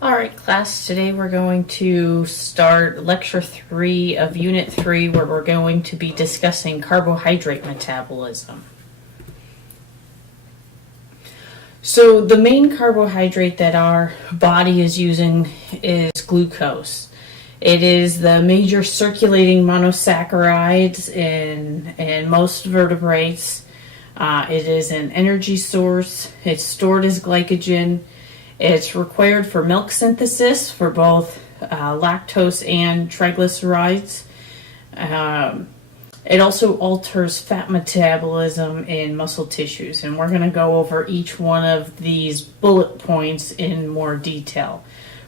All right, class, today we're going to start lecture 3 of unit 3, where we're going to be discussing carbohydrate metabolism. So the main carbohydrate that our body is using is glucose. It is the major circulating monosaccharides in most vertebrates. It is an energy source. It's stored as glycogen. It's required for milk synthesis for both lactose and triglycerides. It also alters fat metabolism in muscle tissues, and we're going to go over each one of these bullet points in more detail,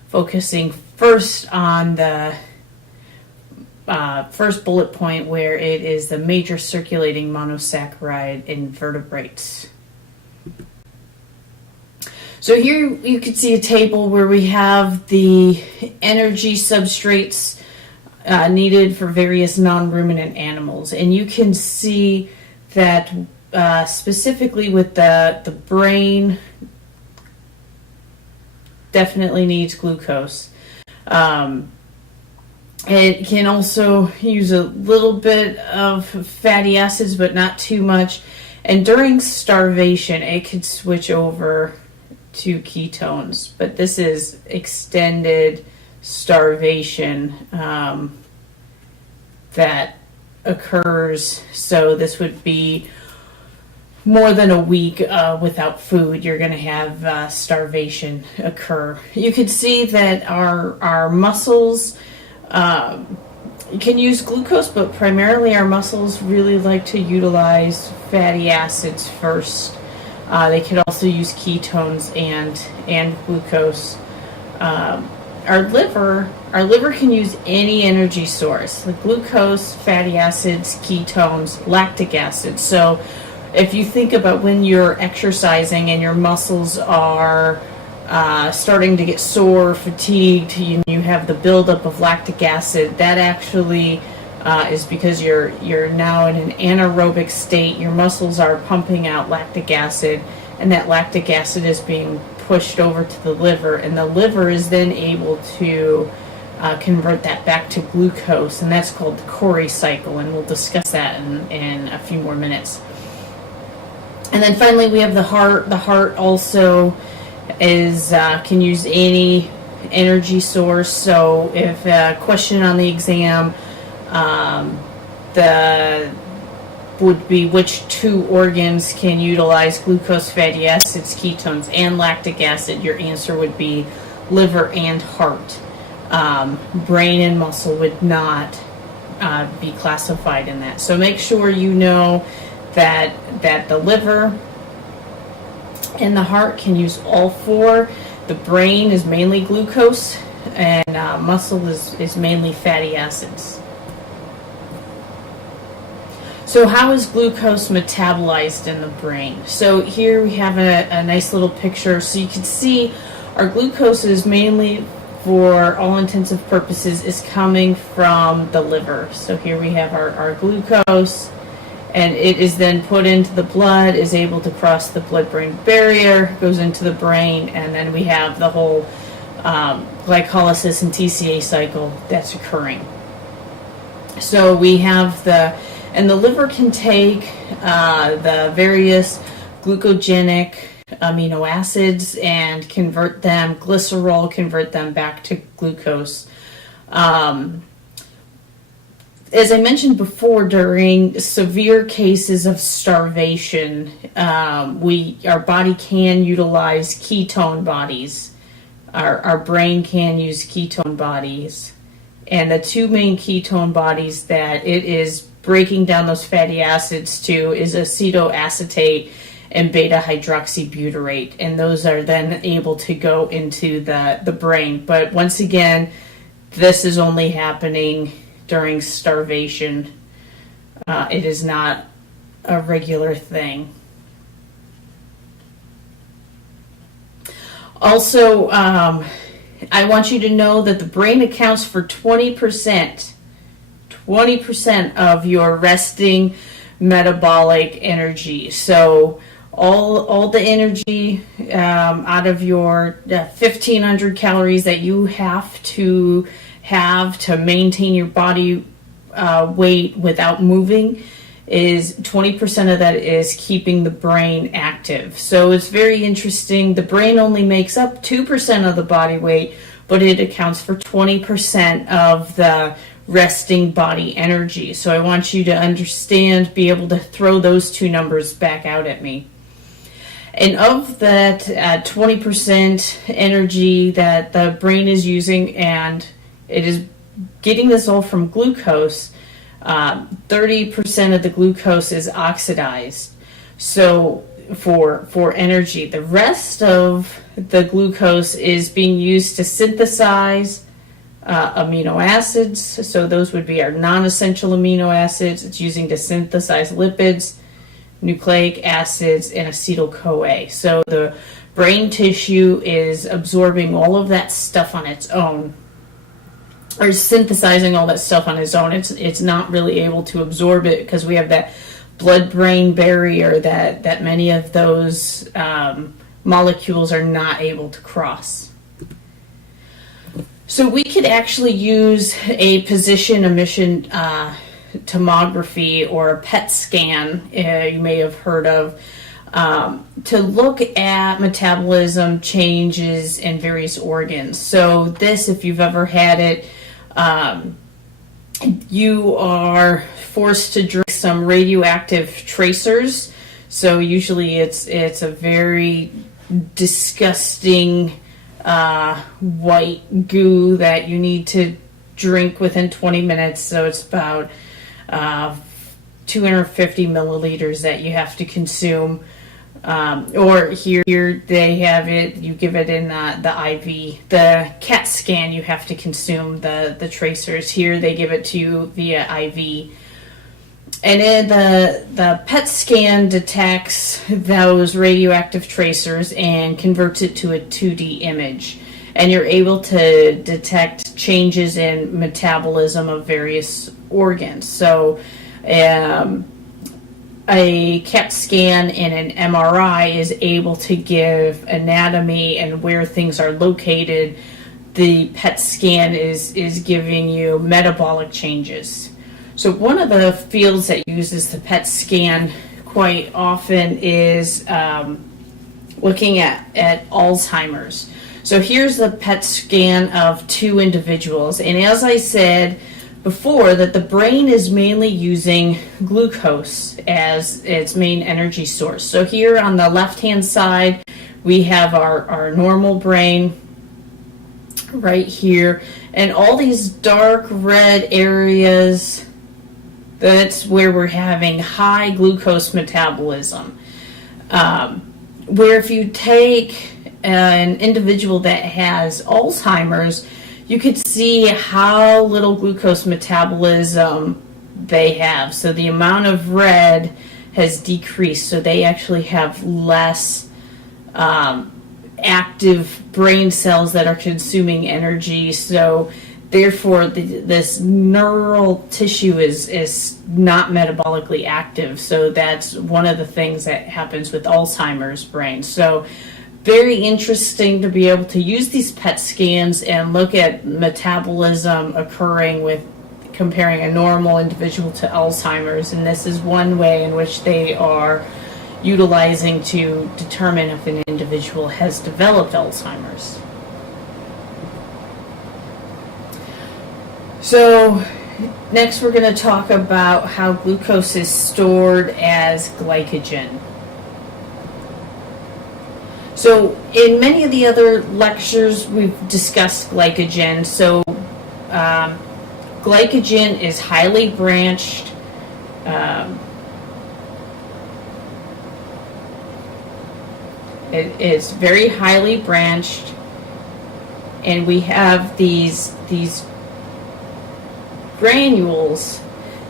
focusing first on the first bullet point, where it is the major circulating monosaccharide in vertebrates. So here you can see a table where we have the energy substrates needed for various non-ruminant animals. And you can see that specifically with the brain, definitely needs glucose. It can also use a little bit of fatty acids, but not too much. And during starvation, it could switch over to ketones, but this is extended starvation that occurs. So this would be more than a week without food. You're going to have starvation occur. You can see that our muscles can use glucose, but primarily our muscles really like to utilize fatty acids first. They could also use ketones and glucose. Our liver can use any energy source, like glucose, fatty acids, ketones, lactic acid. So if you think about when you're exercising and your muscles are starting to get sore, fatigued, you have the buildup of lactic acid, that actually is because you're now in an anaerobic state. Your muscles are pumping out lactic acid, and that lactic acid is being pushed over to the liver, and the liver is then able to convert that back to glucose, and that's called the Cori cycle, and we'll discuss that in a few more minutes. And then finally we have the heart. The heart also can use any energy source. So if a question on the exam would be which two organs can utilize glucose, fatty acids, ketones, and lactic acid, your answer would be liver and heart. Brain and muscle would not be classified in that. So make sure you know that the liver and the heart can use all four. The brain is mainly glucose, and muscle is mainly fatty acids. So how is glucose metabolized in the brain? So here we have a nice little picture. So you can see our glucose is mainly, for all intensive purposes, is coming from the liver. So here we have our glucose, and it is then put into the blood, is able to cross the blood-brain barrier, goes into the brain, and then we have the whole glycolysis and TCA cycle that's occurring. So we have and the liver can take the various glucogenic amino acids and convert them, glycerol, convert them back to glucose. As I mentioned before, during severe cases of starvation, our body can utilize ketone bodies. Our brain can use ketone bodies. And the two main ketone bodies that it is breaking down those fatty acids to is acetoacetate and beta-hydroxybutyrate, and those are then able to go into the brain. But once again, this is only happening during starvation. It is not a regular thing. Also, I want you to know that the brain accounts for 20% of your resting metabolic energy. So all the energy out of your 1,500 calories that you have to maintain your body weight without moving, is 20% of that is keeping the brain active. So it's very interesting. The brain only makes up 2% of the body weight, but it accounts for 20% of the resting body energy. So I want you to understand, be able to throw those two numbers back out at me. And of that 20% energy that the brain is using, and it is getting this all from glucose, 30% of the glucose is oxidized. So for energy, the rest of the glucose is being used to synthesize amino acids. So those would be our non-essential amino acids. It's using to synthesize lipids, nucleic acids, and acetyl-CoA. So the brain tissue is absorbing all of that stuff on its own, or synthesizing all that stuff on its own. It's not really able to absorb it because we have that blood-brain barrier that many of those molecules are not able to cross. So we could actually use a position emission tomography or a PET scan, you may have heard of, to look at metabolism changes in various organs. So this, if you've ever had it, you are forced to drink some radioactive tracers. So usually it's a very disgusting white goo that you need to drink within 20 minutes. So it's about 250 milliliters that you have to consume. Or here they have it, you give it in the IV. The CAT scan, you have to consume the tracers. Here they give it to you via IV. And then the PET scan detects those radioactive tracers and converts it to a 2D image. And you're able to detect changes in metabolism of various organs. So a CAT scan and an MRI is able to give anatomy and where things are located. The PET scan is giving you metabolic changes. So one of the fields that uses the PET scan quite often is looking at Alzheimer's. So here's the PET scan of two individuals. And as I said before, that the brain is mainly using glucose as its main energy source. So here on the left-hand side, we have our normal brain right here. And all these dark red areas, that's where we're having high glucose metabolism. Where if you take an individual that has Alzheimer's, you could see how little glucose metabolism they have. So the amount of red has decreased. So they actually have less active brain cells that are consuming energy. So therefore, this neural tissue is not metabolically active. So that's one of the things that happens with Alzheimer's brain. So very interesting to be able to use these PET scans and look at metabolism occurring with comparing a normal individual to Alzheimer's. And this is one way in which they are utilizing to determine if an individual has developed Alzheimer's. So next we're going to talk about how glucose is stored as glycogen. So in many of the other lectures we've discussed glycogen. So glycogen is highly branched. It is very highly branched, and we have these granules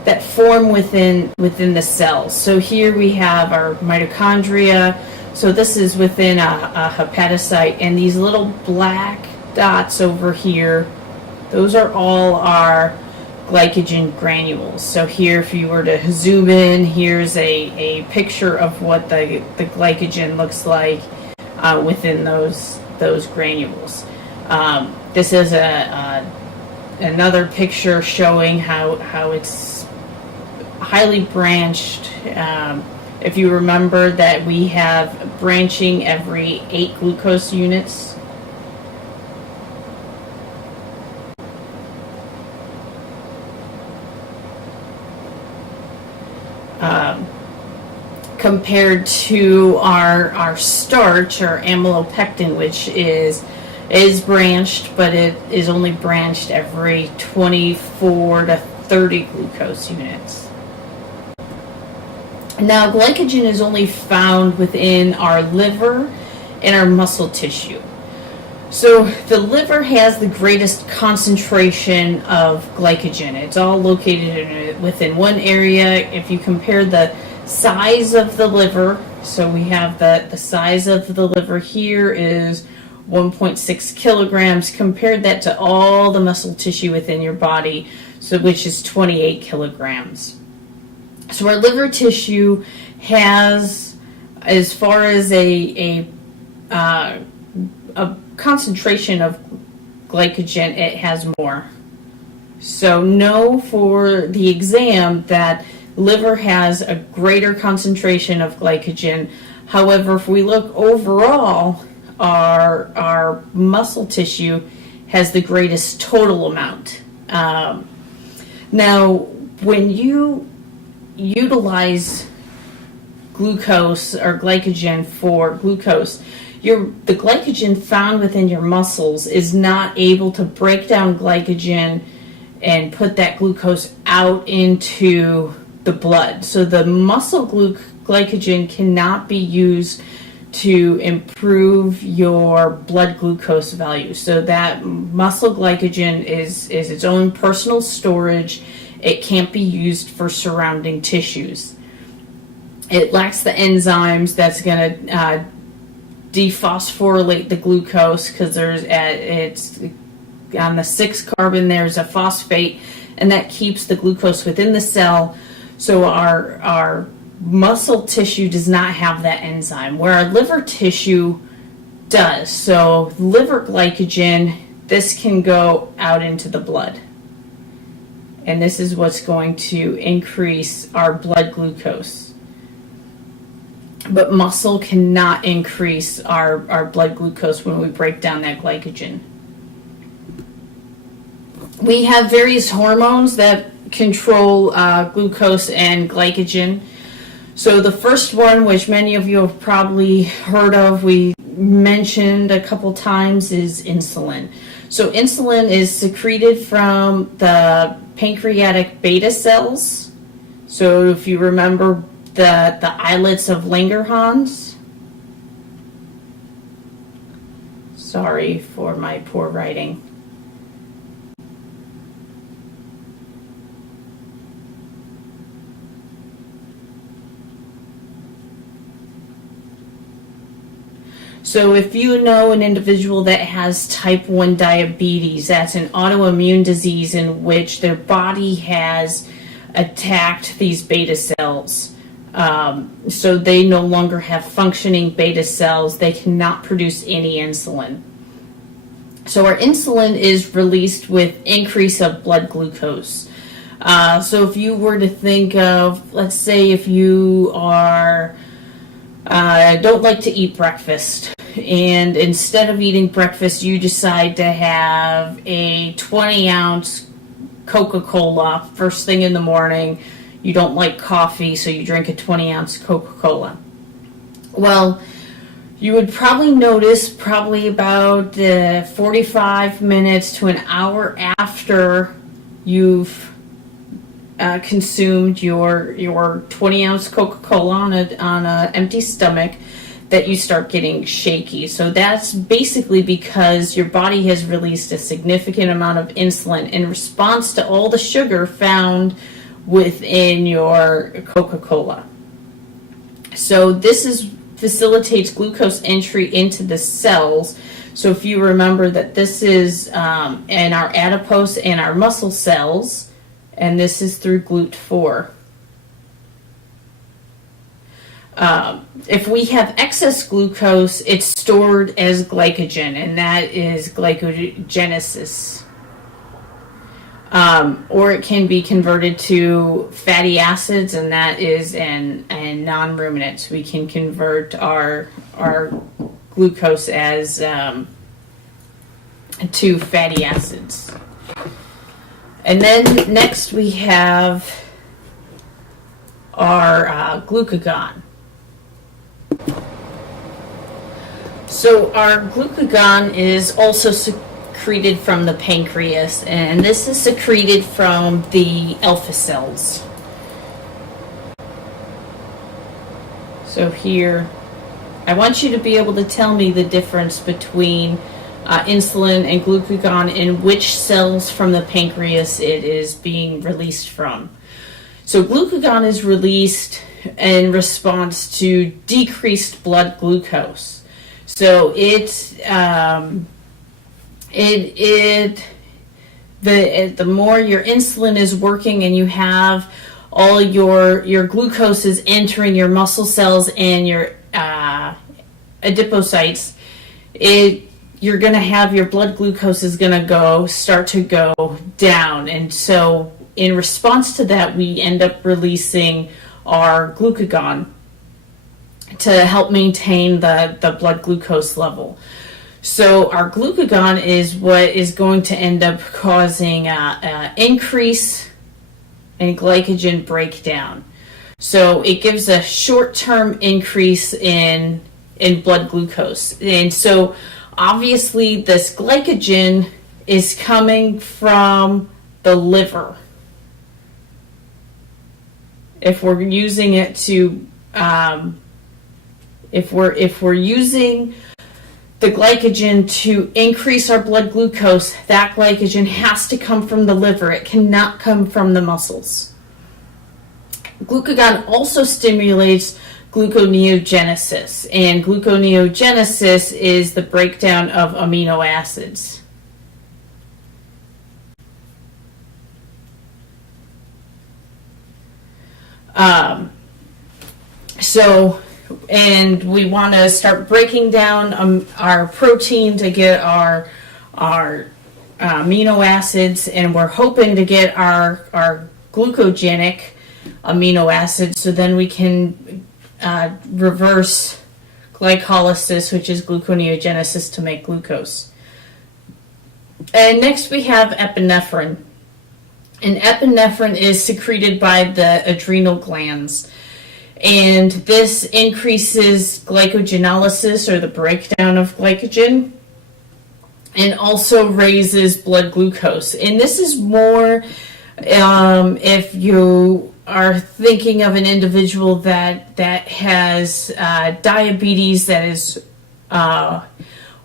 that form within the cells. So here we have our mitochondria. So this is within a hepatocyte, and these little black dots over here, those are all our glycogen granules. So here, if you were to zoom in, here's a picture of what the glycogen looks like within those granules. This is another picture showing how it's highly branched. If you remember that we have branching every 8 glucose units. Compared to our starch or amylopectin, which is branched, but it is only branched every 24 to 30 glucose units. Now, glycogen is only found within our liver and our muscle tissue. So the liver has the greatest concentration of glycogen. It's all located within one area. If you compare the size of the liver, so we have the size of the liver here is 1.6 kilograms. Compare that to all the muscle tissue within your body, so which is 28 kilograms. So our liver tissue has, as far as a concentration of glycogen, it has more. So know for the exam that liver has a greater concentration of glycogen. However, if we look overall, our muscle tissue has the greatest total amount. Now, when you utilize glucose or glycogen for glucose, the glycogen found within your muscles is not able to break down glycogen and put that glucose out into the blood. So the muscle glycogen cannot be used to improve your blood glucose value. So that muscle glycogen is its own personal storage. It can't be used for surrounding tissues. It lacks the enzymes that's going to dephosphorylate the glucose, because it's on the 6th carbon there's a phosphate, and that keeps the glucose within the cell. So our muscle tissue does not have that enzyme, where our liver tissue does. So liver glycogen, this can go out into the blood, and this is what's going to increase our blood glucose. But muscle cannot increase our blood glucose when we break down that glycogen. We have various hormones that control glucose and glycogen. So the first one, which many of you have probably heard of, we mentioned a couple times, is insulin. So insulin is secreted from the pancreatic beta cells. So if you remember the islets of Langerhans. Sorry for my poor writing. So if you know an individual that has type 1 diabetes, that's an autoimmune disease in which their body has attacked these beta cells. So they no longer have functioning beta cells. They cannot produce any insulin. So our insulin is released with increase of blood glucose. So if you were to think of, let's say if you are don't like to eat breakfast, and instead of eating breakfast you decide to have a 20-ounce Coca-Cola first thing in the morning. You don't like coffee, so you drink a 20-ounce Coca-Cola. Well, you would probably notice about 45 minutes to an hour after you've consumed your 20-ounce Coca-Cola on an empty stomach, that you start getting shaky. So that's basically because your body has released a significant amount of insulin in response to all the sugar found within your Coca-Cola. So this facilitates glucose entry into the cells. So if you remember that this is in our adipose and our muscle cells, and this is through GLUT4. If we have excess glucose, it's stored as glycogen, and that is glycogenesis. Or it can be converted to fatty acids, and that is in non-ruminants. We can convert our glucose as to fatty acids. And then next we have our glucagon. So our glucagon is also secreted from the pancreas, and this is secreted from the alpha cells. So here, I want you to be able to tell me the difference between insulin and glucagon and which cells from the pancreas it is being released from. So glucagon is released in response to decreased blood glucose. So the more your insulin is working and you have all your glucose is entering your muscle cells and your adipocytes, you're going to have your blood glucose is going to start to go down. And so in response to that, we end up releasing our glucagon to help maintain the blood glucose level. So our glucagon is what is going to end up causing an increase in glycogen breakdown. So it gives a short-term increase in blood glucose. And so obviously this glycogen is coming from the liver. If we're using it to if we're using the glycogen to increase our blood glucose, that glycogen has to come from the liver. It cannot come from the muscles. Glucagon also stimulates gluconeogenesis, and gluconeogenesis is the breakdown of amino acids. And we want to start breaking down our protein to get our amino acids, and we're hoping to get our glucogenic amino acids, so then we can reverse glycolysis, which is gluconeogenesis, to make glucose. And next we have epinephrine. And epinephrine is secreted by the adrenal glands. And this increases glycogenolysis, or the breakdown of glycogen, and also raises blood glucose. And this is more if you are thinking of an individual that has diabetes, that is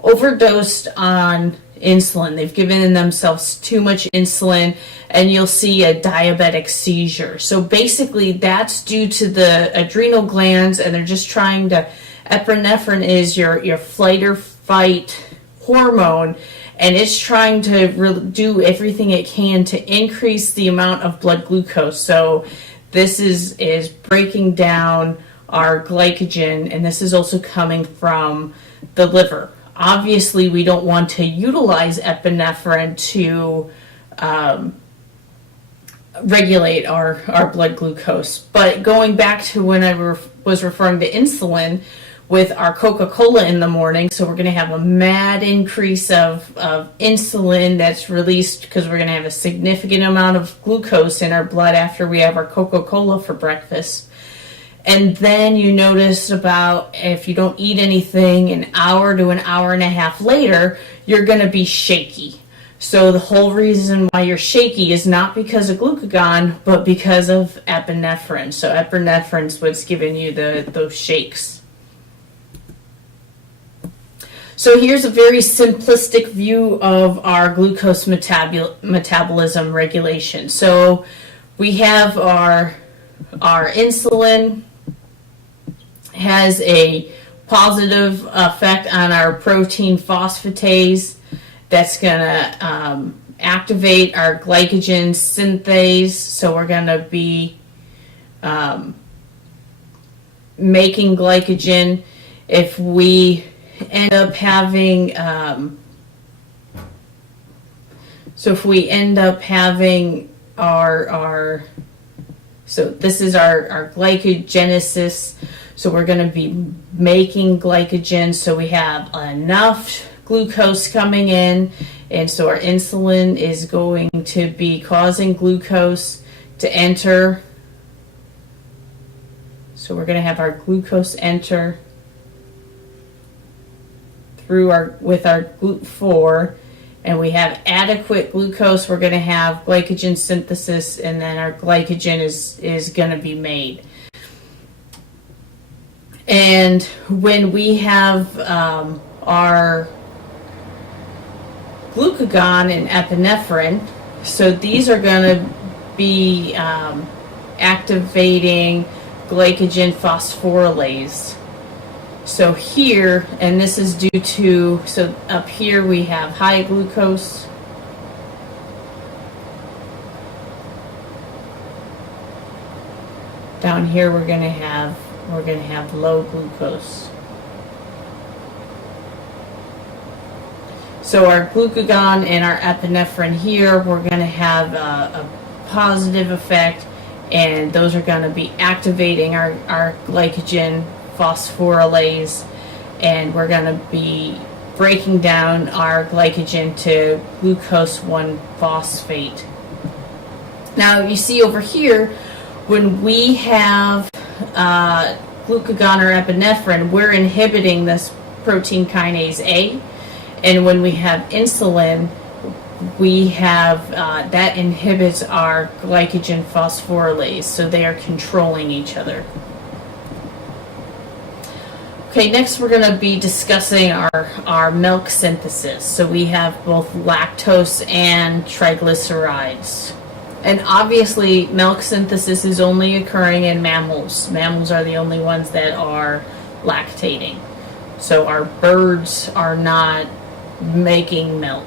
overdosed on insulin. They've given themselves too much insulin, and you'll see a diabetic seizure. So basically that's due to the adrenal glands, and they're just trying to, epinephrine is your flight or fight hormone, and it's trying to do everything it can to increase the amount of blood glucose. So this is breaking down our glycogen, and this is also coming from the liver. Obviously, we don't want to utilize epinephrine to regulate our blood glucose. But going back to when I was referring to insulin with our Coca-Cola in the morning, so we're going to have a mad increase of insulin that's released because we're going to have a significant amount of glucose in our blood after we have our Coca-Cola for breakfast. And then you notice about, if you don't eat anything, an hour to an hour and a half later, you're going to be shaky. So the whole reason why you're shaky is not because of glucagon, but because of epinephrine. So epinephrine is what's giving you those shakes. So here's a very simplistic view of our glucose metabolism regulation. So we have our insulin has a positive effect on our protein phosphatase. That's going to activate our glycogen synthase. So we're going to be making glycogen. If we end up having so this is our glycogenesis. So we're going to be making glycogen. So we have enough glucose coming in, and so our insulin is going to be causing glucose to enter. So we're going to have our glucose enter through with our GLUT4, and we have adequate glucose. We're going to have glycogen synthesis, and then our glycogen is going to be made. And when we have our glucagon and epinephrine, so these are going to be activating glycogen phosphorylase. So here, and this is due to, so up here we have high glucose. Down here we're going to have low glucose. So our glucagon and our epinephrine here, we're going to have a positive effect, and those are going to be activating our glycogen phosphorylase, and we're going to be breaking down our glycogen to glucose 1-phosphate. Now you see over here, when we have glucagon or epinephrine, we're inhibiting this protein kinase A, and when we have insulin, we have that inhibits our glycogen phosphorylase, so they are controlling each other. Okay, next we're going to be discussing our milk synthesis. So we have both lactose and triglycerides. And obviously milk synthesis is only occurring in mammals. Mammals are the only ones that are lactating. So our birds are not making milk.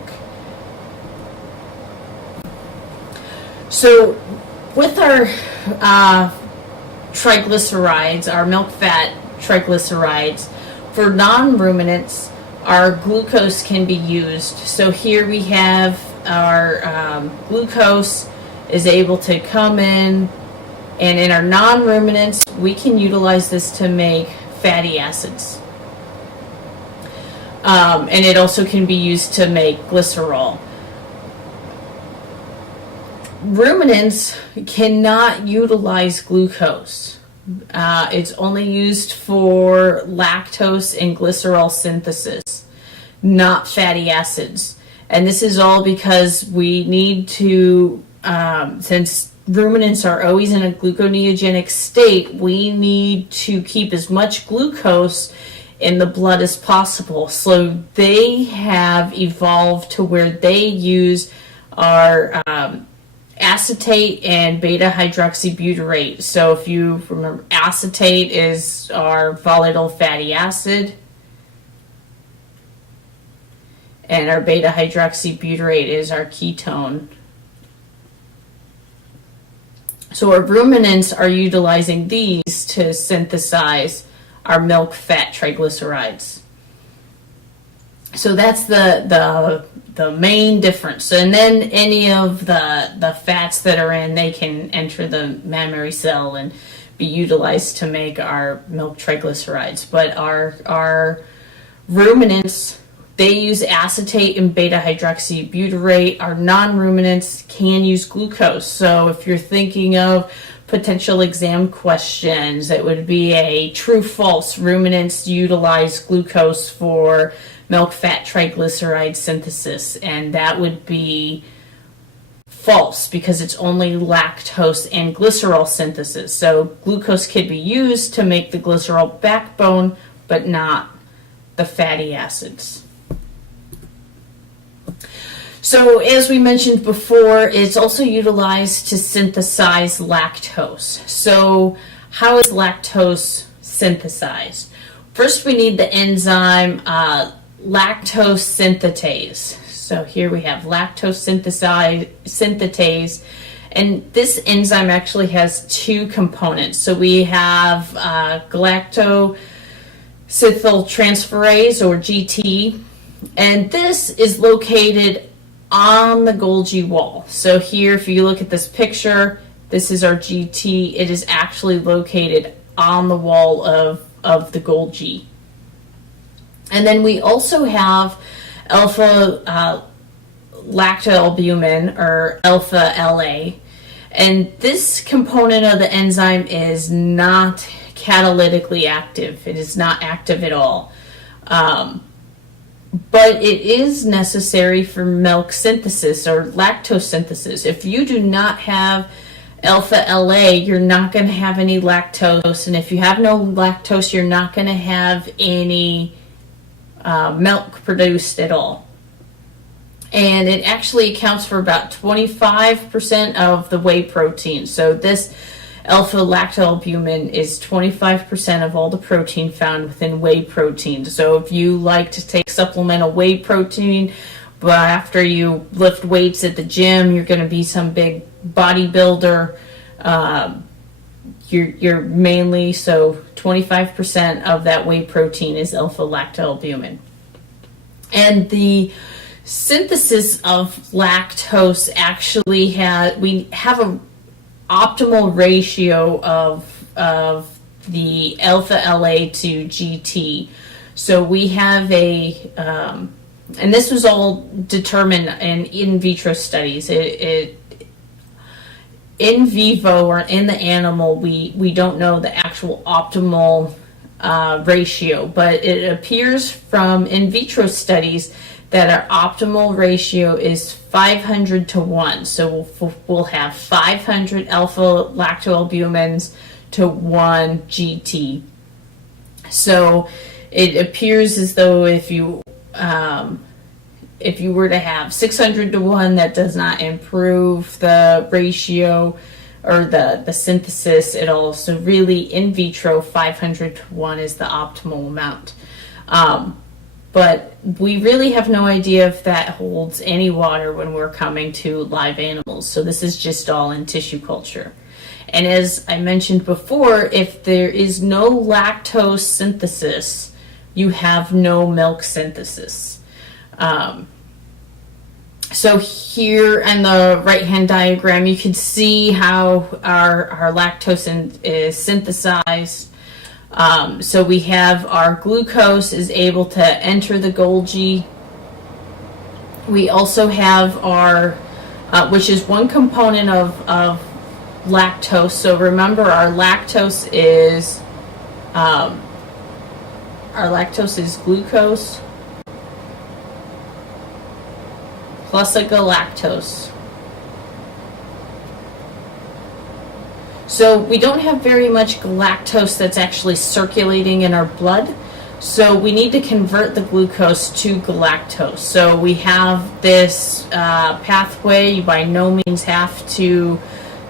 So with our triglycerides, our milk fat triglycerides, for non-ruminants, our glucose can be used. So here we have our glucose is able to come in, and in our non-ruminants, we can utilize this to make fatty acids. And it also can be used to make glycerol. Ruminants cannot utilize glucose. It's only used for lactose and glycerol synthesis, not fatty acids. And this is all because we need to, since ruminants are always in a gluconeogenic state, we need to keep as much glucose in the blood as possible. So they have evolved to where they use our acetate and beta hydroxybutyrate. So if you remember, acetate is our volatile fatty acid, and our beta hydroxybutyrate is our ketone. So our ruminants are utilizing these to synthesize our milk fat triglycerides. So that's the main difference. And then any of the fats that are in, they can enter the mammary cell and be utilized to make our milk triglycerides. But our ruminants, they use acetate and beta hydroxybutyrate. Our non-ruminants can use glucose. So if you're thinking of potential exam questions, it would be a true-false. Ruminants utilize glucose for milk fat triglyceride synthesis, and that would be false because it's only lactose and glycerol synthesis. So glucose could be used to make the glycerol backbone, but not the fatty acids. So as we mentioned before, it's also utilized to synthesize lactose. So how is lactose synthesized? First, we need the enzyme lactose synthetase. So here we have lactose synthetase, and this enzyme actually has two components. So we have galactosyltransferase, or GT, and this is located on the Golgi wall. So here, if you look at this picture, this is our GT. It is actually located on the wall of the Golgi. And then we also have alpha lactalbumin, or alpha LA, and this component of the enzyme is not catalytically active. It is not active at all. But it is necessary for milk synthesis or lactose synthesis. If you do not have alpha LA, you're not going to have any lactose, and if you have no lactose, you're not going to have any milk produced at all. And it actually accounts for about 25% of the whey protein. So this alpha lactalbumin is 25% of all the protein found within whey protein. So if you like to take supplemental whey protein, but after you lift weights at the gym, you're going to be some big bodybuilder, you're mainly, so 25% of that whey protein is alpha lactalbumin. And the synthesis of lactose actually we have an optimal ratio of the alpha LA to GT. So we have and this was all determined in vitro studies. In vivo, or in the animal, we don't know the actual optimal ratio, but it appears from in vitro studies that our optimal ratio is 500 to 1. So we'll have 500 alpha lactalbumins to 1 GT. So it appears as though if you were to have 600 to 1, that does not improve the ratio or the synthesis at all. So really, in vitro, 500 to 1 is the optimal amount. But we really have no idea if that holds any water when we're coming to live animals. So this is just all in tissue culture. And as I mentioned before, if there is no lactose synthesis, you have no milk synthesis. So here in the right-hand diagram, you can see how our lactose is synthesized. So we have our glucose is able to enter the Golgi. We also have our, which is one component of lactose. So remember, our lactose is glucose plus a galactose. So we don't have very much galactose that's actually circulating in our blood. So we need to convert the glucose to galactose. So we have this pathway. You by no means have to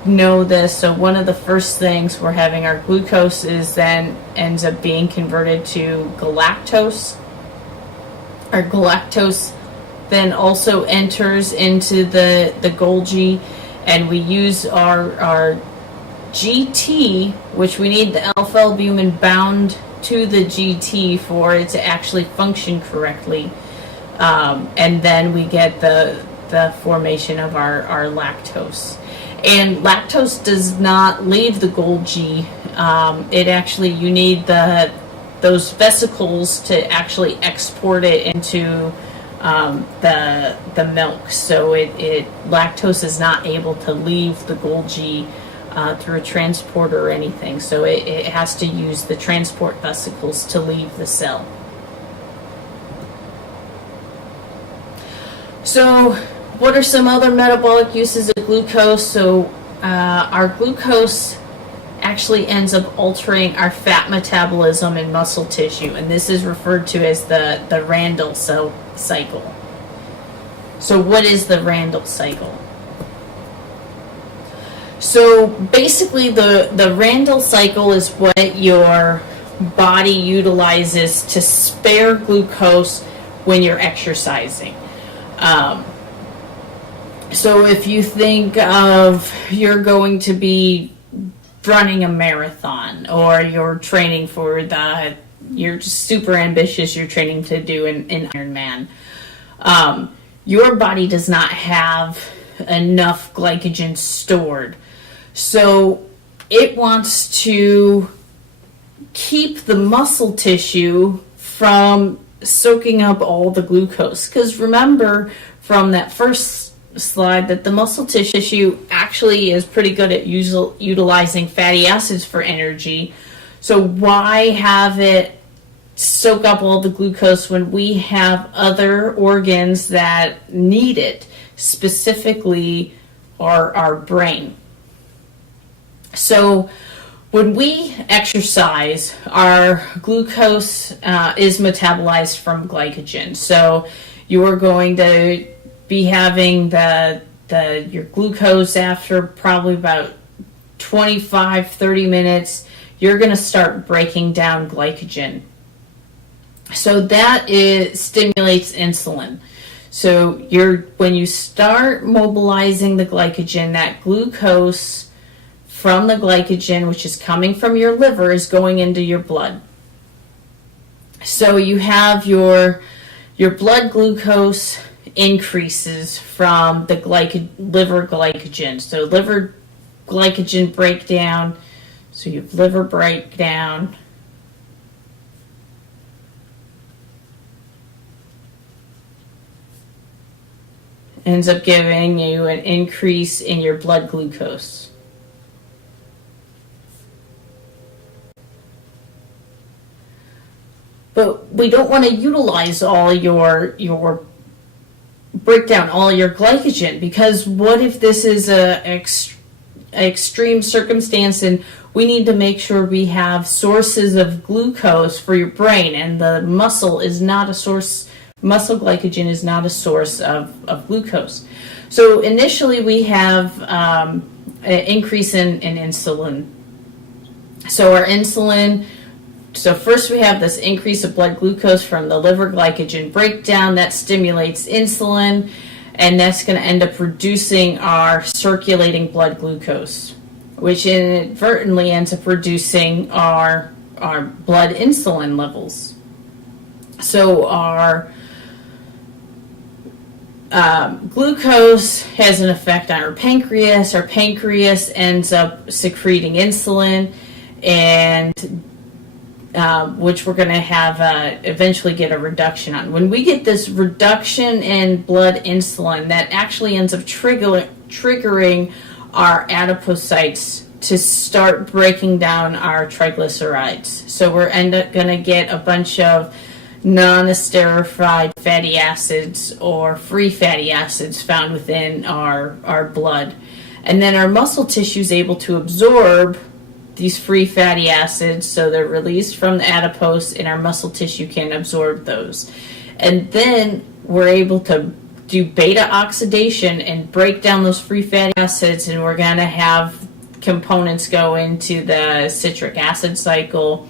know this. So one of the first things we're having our glucose is then ends up being converted to galactose. Our galactose then also enters into the Golgi, and we use our GT, which we need the alpha albumin bound to the GT for it to actually function correctly, and then we get the formation of our lactose. And lactose does not leave the Golgi. It actually, you need those vesicles to actually export it into the milk. So lactose is not able to leave the Golgi through a transporter or anything. So it has to use the transport vesicles to leave the cell. So what are some other metabolic uses of glucose? So our glucose actually ends up altering our fat metabolism in muscle tissue, and this is referred to as the Randle cell cycle. So what is the Randle cycle? So basically the Randle cycle is what your body utilizes to spare glucose when you're exercising. So if you think of you're going to be running a marathon, or you're training for you're just super ambitious, you're training to do an Ironman, your body does not have enough glycogen stored. So it wants to keep the muscle tissue from soaking up all the glucose. Because remember from that first slide that the muscle tissue actually is pretty good at utilizing fatty acids for energy. So why have it soak up all the glucose when we have other organs that need it, specifically our brain? So when we exercise, our glucose is metabolized from glycogen. So you're going to be having your glucose after probably about 25-30 minutes. You're going to start breaking down glycogen. So that stimulates insulin. So when you start mobilizing the glycogen, that glucose from the glycogen, which is coming from your liver, is going into your blood. So you have your blood glucose increases from the liver glycogen. So liver glycogen breakdown. So you have liver breakdown. Ends up giving you an increase in your blood glucose. But we don't want to utilize all your break down all your glycogen, because what if this is a extreme circumstance and we need to make sure we have sources of glucose for your brain, and the muscle is not a source. Muscle glycogen is not a source of glucose. So initially we have an increase in insulin. So our insulin, so first we have this increase of blood glucose from the liver glycogen breakdown that stimulates insulin, and that's going to end up reducing our circulating blood glucose, which inadvertently ends up reducing our blood insulin levels. So our glucose has an effect on our pancreas. Our pancreas ends up secreting insulin, and which we're going to have eventually get a reduction on. When we get this reduction in blood insulin, that actually ends up triggering our adipocytes to start breaking down our triglycerides. So we're going to get a bunch of non-esterified fatty acids or free fatty acids found within our blood. And then our muscle tissue is able to absorb these free fatty acids, so they're released from the adipose, and our muscle tissue can absorb those. And then we're able to do beta oxidation and break down those free fatty acids, and we're going to have components go into the citric acid cycle.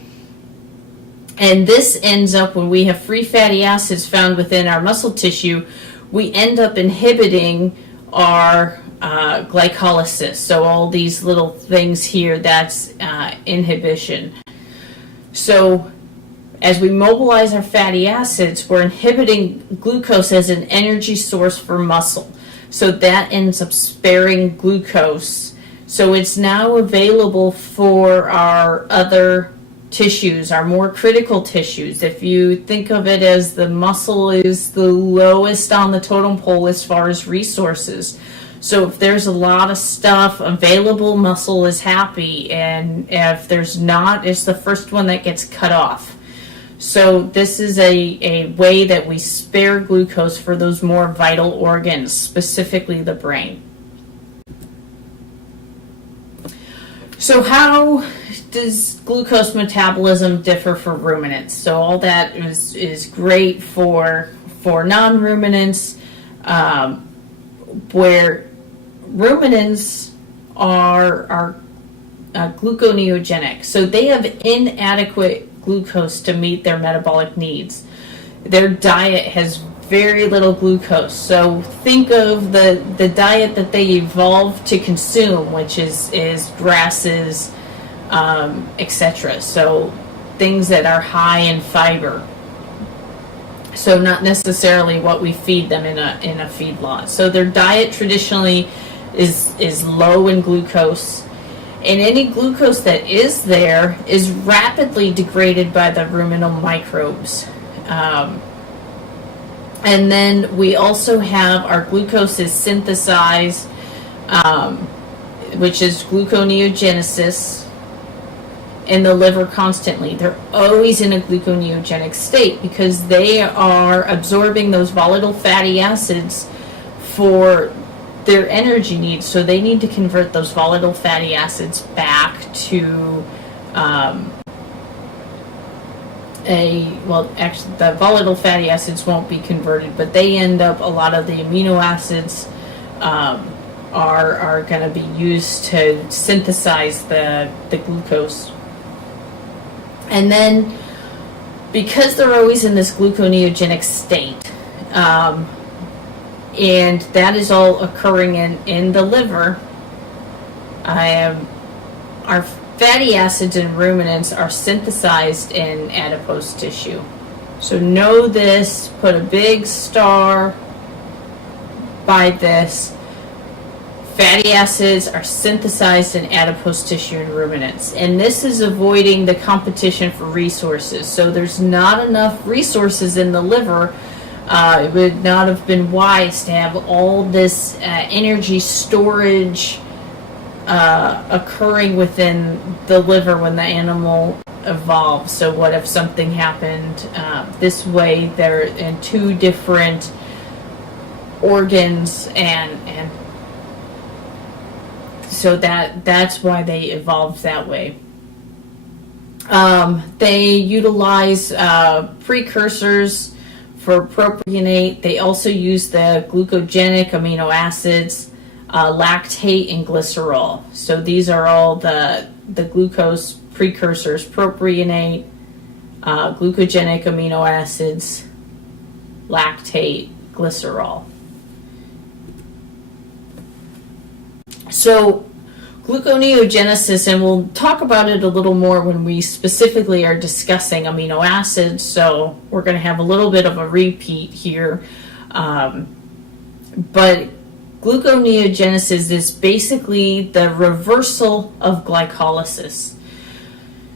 And this ends up, when we have free fatty acids found within our muscle tissue, we end up inhibiting our glycolysis. So all these little things here, that's inhibition. So as we mobilize our fatty acids, we're inhibiting glucose as an energy source for muscle. So that ends up sparing glucose. So it's now available for our other tissues, our more critical tissues. If you think of it as the muscle is the lowest on the totem pole as far as resources. So if there's a lot of stuff available, muscle is happy, and if there's not, it's the first one that gets cut off. So this is a way that we spare glucose for those more vital organs, specifically the brain. So how does glucose metabolism differ for ruminants? So all that is great for non-ruminants, where ruminants are gluconeogenic. So they have inadequate glucose to meet their metabolic needs. Their diet has very little glucose. So think of the diet that they evolved to consume, which is grasses, etc. So things that are high in fiber. So not necessarily what we feed them in a feedlot. So their diet traditionally is low in glucose, and any glucose that is there is rapidly degraded by the ruminal microbes. And then we also have our glucose is synthesized, which is gluconeogenesis, in the liver constantly. They're always in a gluconeogenic state because they are absorbing those volatile fatty acids for their energy needs. So they need to convert those volatile fatty acids back to actually the volatile fatty acids won't be converted, but they end up, a lot of the amino acids are going to be used to synthesize the glucose. And then, because they're always in this gluconeogenic state, and that is all occurring in the liver, our fatty acids in ruminants are synthesized in adipose tissue. So know this, put a big star by this. Fatty acids are synthesized in adipose tissue in ruminants, and this is avoiding the competition for resources. So there's not enough resources in the liver. It would not have been wise to have all this energy storage occurring within the liver when the animal evolved. So what if something happened this way? They're in two different organs, and so that's why they evolved that way. They utilize precursors for propionate. They also use the glucogenic amino acids, lactate and glycerol. So these are all the glucose precursors: propionate, glucogenic amino acids, lactate, glycerol. So gluconeogenesis, and we'll talk about it a little more when we specifically are discussing amino acids, so we're going to have a little bit of a repeat here. But gluconeogenesis is basically the reversal of glycolysis.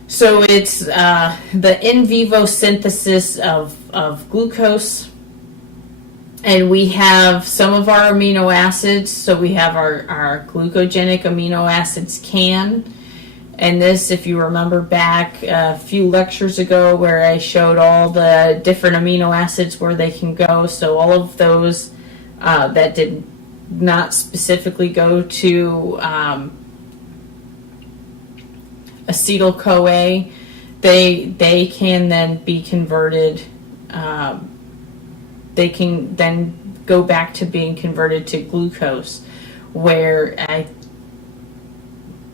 So it's the in vivo synthesis of glucose. And we have some of our amino acids. So we have our glucogenic amino acids can. And this, if you remember back a few lectures ago where I showed all the different amino acids where they can go. So all of those that did not specifically go to acetyl-CoA, they can then be converted. They can then go back to being converted to glucose, where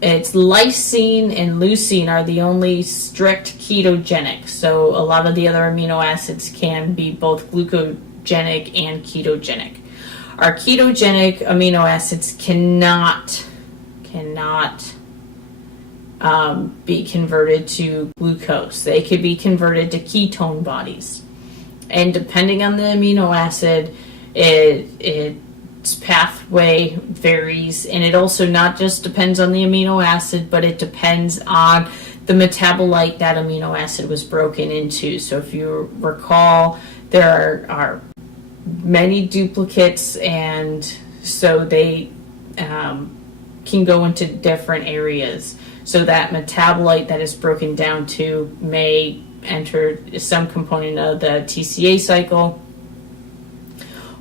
it's lysine and leucine are the only strict ketogenic. So a lot of the other amino acids can be both glucogenic and ketogenic. Our ketogenic amino acids cannot be converted to glucose. They could be converted to ketone bodies. And depending on the amino acid, its pathway varies. And it also not just depends on the amino acid, but it depends on the metabolite that amino acid was broken into. So if you recall, there are many duplicates, and so they can go into different areas. So that metabolite that is broken down to may enter some component of the TCA cycle,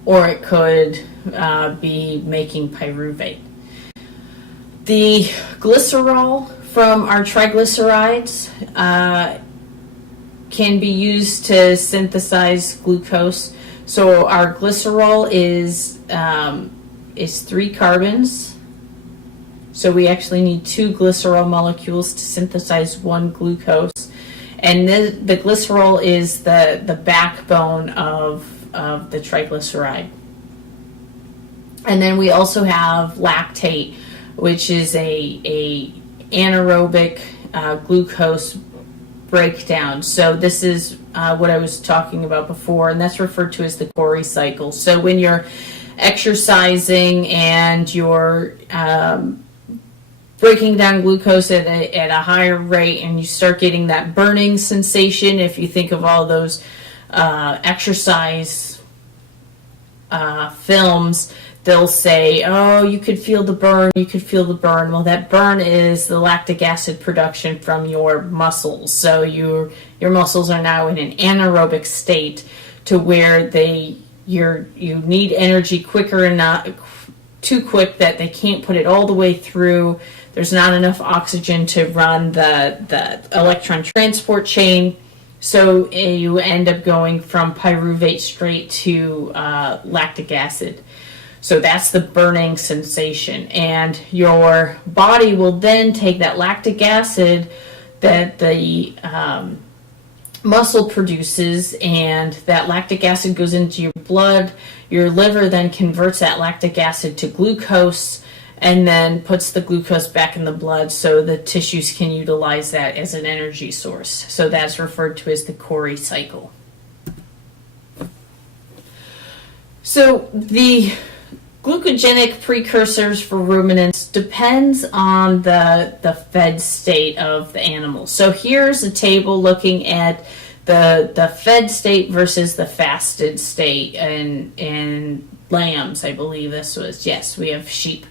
or it could be making pyruvate. The glycerol from our triglycerides can be used to synthesize glucose. So our glycerol is 3 carbons. So we actually need 2 glycerol molecules to synthesize 1 glucose. And the glycerol is the backbone of of the triglyceride. And then we also have lactate, which is a anaerobic glucose breakdown. So this is what I was talking about before, and that's referred to as the Cori cycle. So when you're exercising and you're breaking down glucose at a higher rate, and you start getting that burning sensation, if you think of all those exercise films, they'll say, oh, you could feel the burn, you could feel the burn. Well, that burn is the lactic acid production from your muscles. So your muscles are now in an anaerobic state to where you need energy quicker and not too quick that they can't put it all the way through. There's not enough oxygen to run the electron transport chain. So you end up going from pyruvate straight to lactic acid. So that's the burning sensation. And your body will then take that lactic acid that the muscle produces, and that lactic acid goes into your blood. Your liver then converts that lactic acid to glucose and then puts the glucose back in the blood so the tissues can utilize that as an energy source. So that's referred to as the Cori cycle. So the glucogenic precursors for ruminants depends on the fed state of the animal. So here's a table looking at the fed state versus the fasted state in lambs, I believe this was. Yes, we have sheep.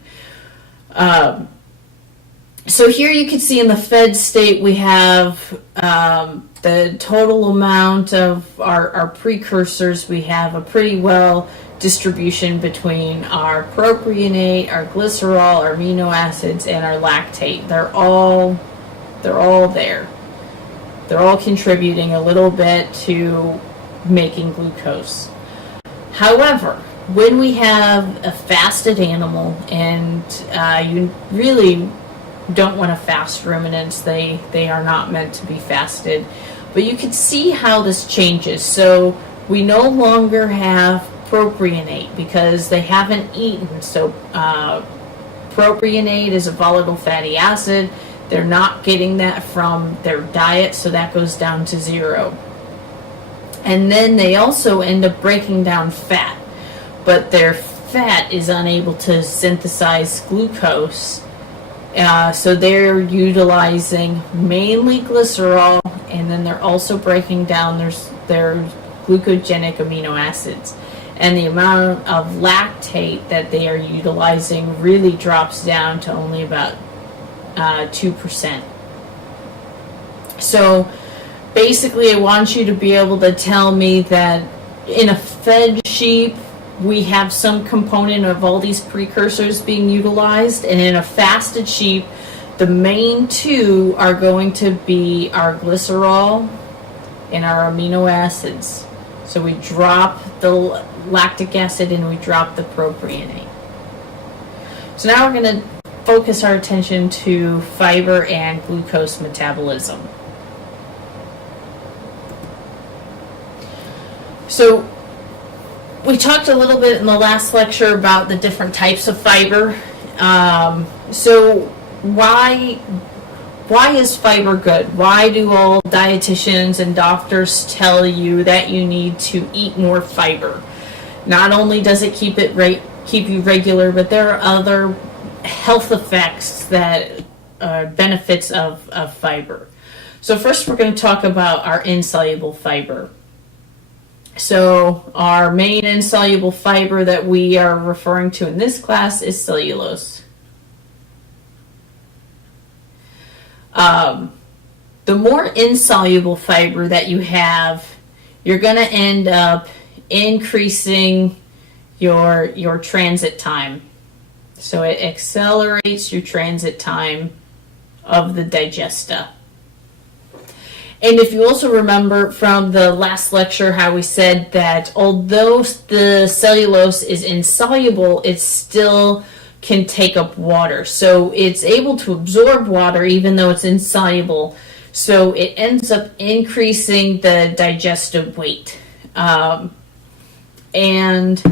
So here you can see in the fed state we have the total amount of our precursors. We have a pretty well distribution between our propionate, our glycerol, our amino acids, and our lactate. They're all there. They're all contributing a little bit to making glucose. However, when we have a fasted animal, and you really don't want to fast ruminants, they are not meant to be fasted, but you can see how this changes. So we no longer have propionate because they haven't eaten. So propionate is a volatile fatty acid. They're not getting that from their diet, so that goes down to 0. And then they also end up breaking down fat, but their fat is unable to synthesize glucose. So they're utilizing mainly glycerol, and then they're also breaking down their glucogenic amino acids. And the amount of lactate that they are utilizing really drops down to only about 2%. So basically, I want you to be able to tell me that in a fed sheep, we have some component of all these precursors being utilized, and in a fasted sheep, the main two are going to be our glycerol and our amino acids. So we drop the lactic acid and we drop the propionate. So now we're going to focus our attention to fiber and glucose metabolism. So we talked a little bit in the last lecture about the different types of fiber. So why is fiber good? Why do all dietitians and doctors tell you that you need to eat more fiber? Not only does it keep you regular, but there are other health effects that are benefits of fiber. So first we're going to talk about our insoluble fiber. So our main insoluble fiber that we are referring to in this class is cellulose. The more insoluble fiber that you have, you're going to end up increasing your transit time. So it accelerates your transit time of the digesta. And if you also remember from the last lecture how we said that although the cellulose is insoluble, it still can take up water. So it's able to absorb water even though it's insoluble. So it ends up increasing the digestive weight. and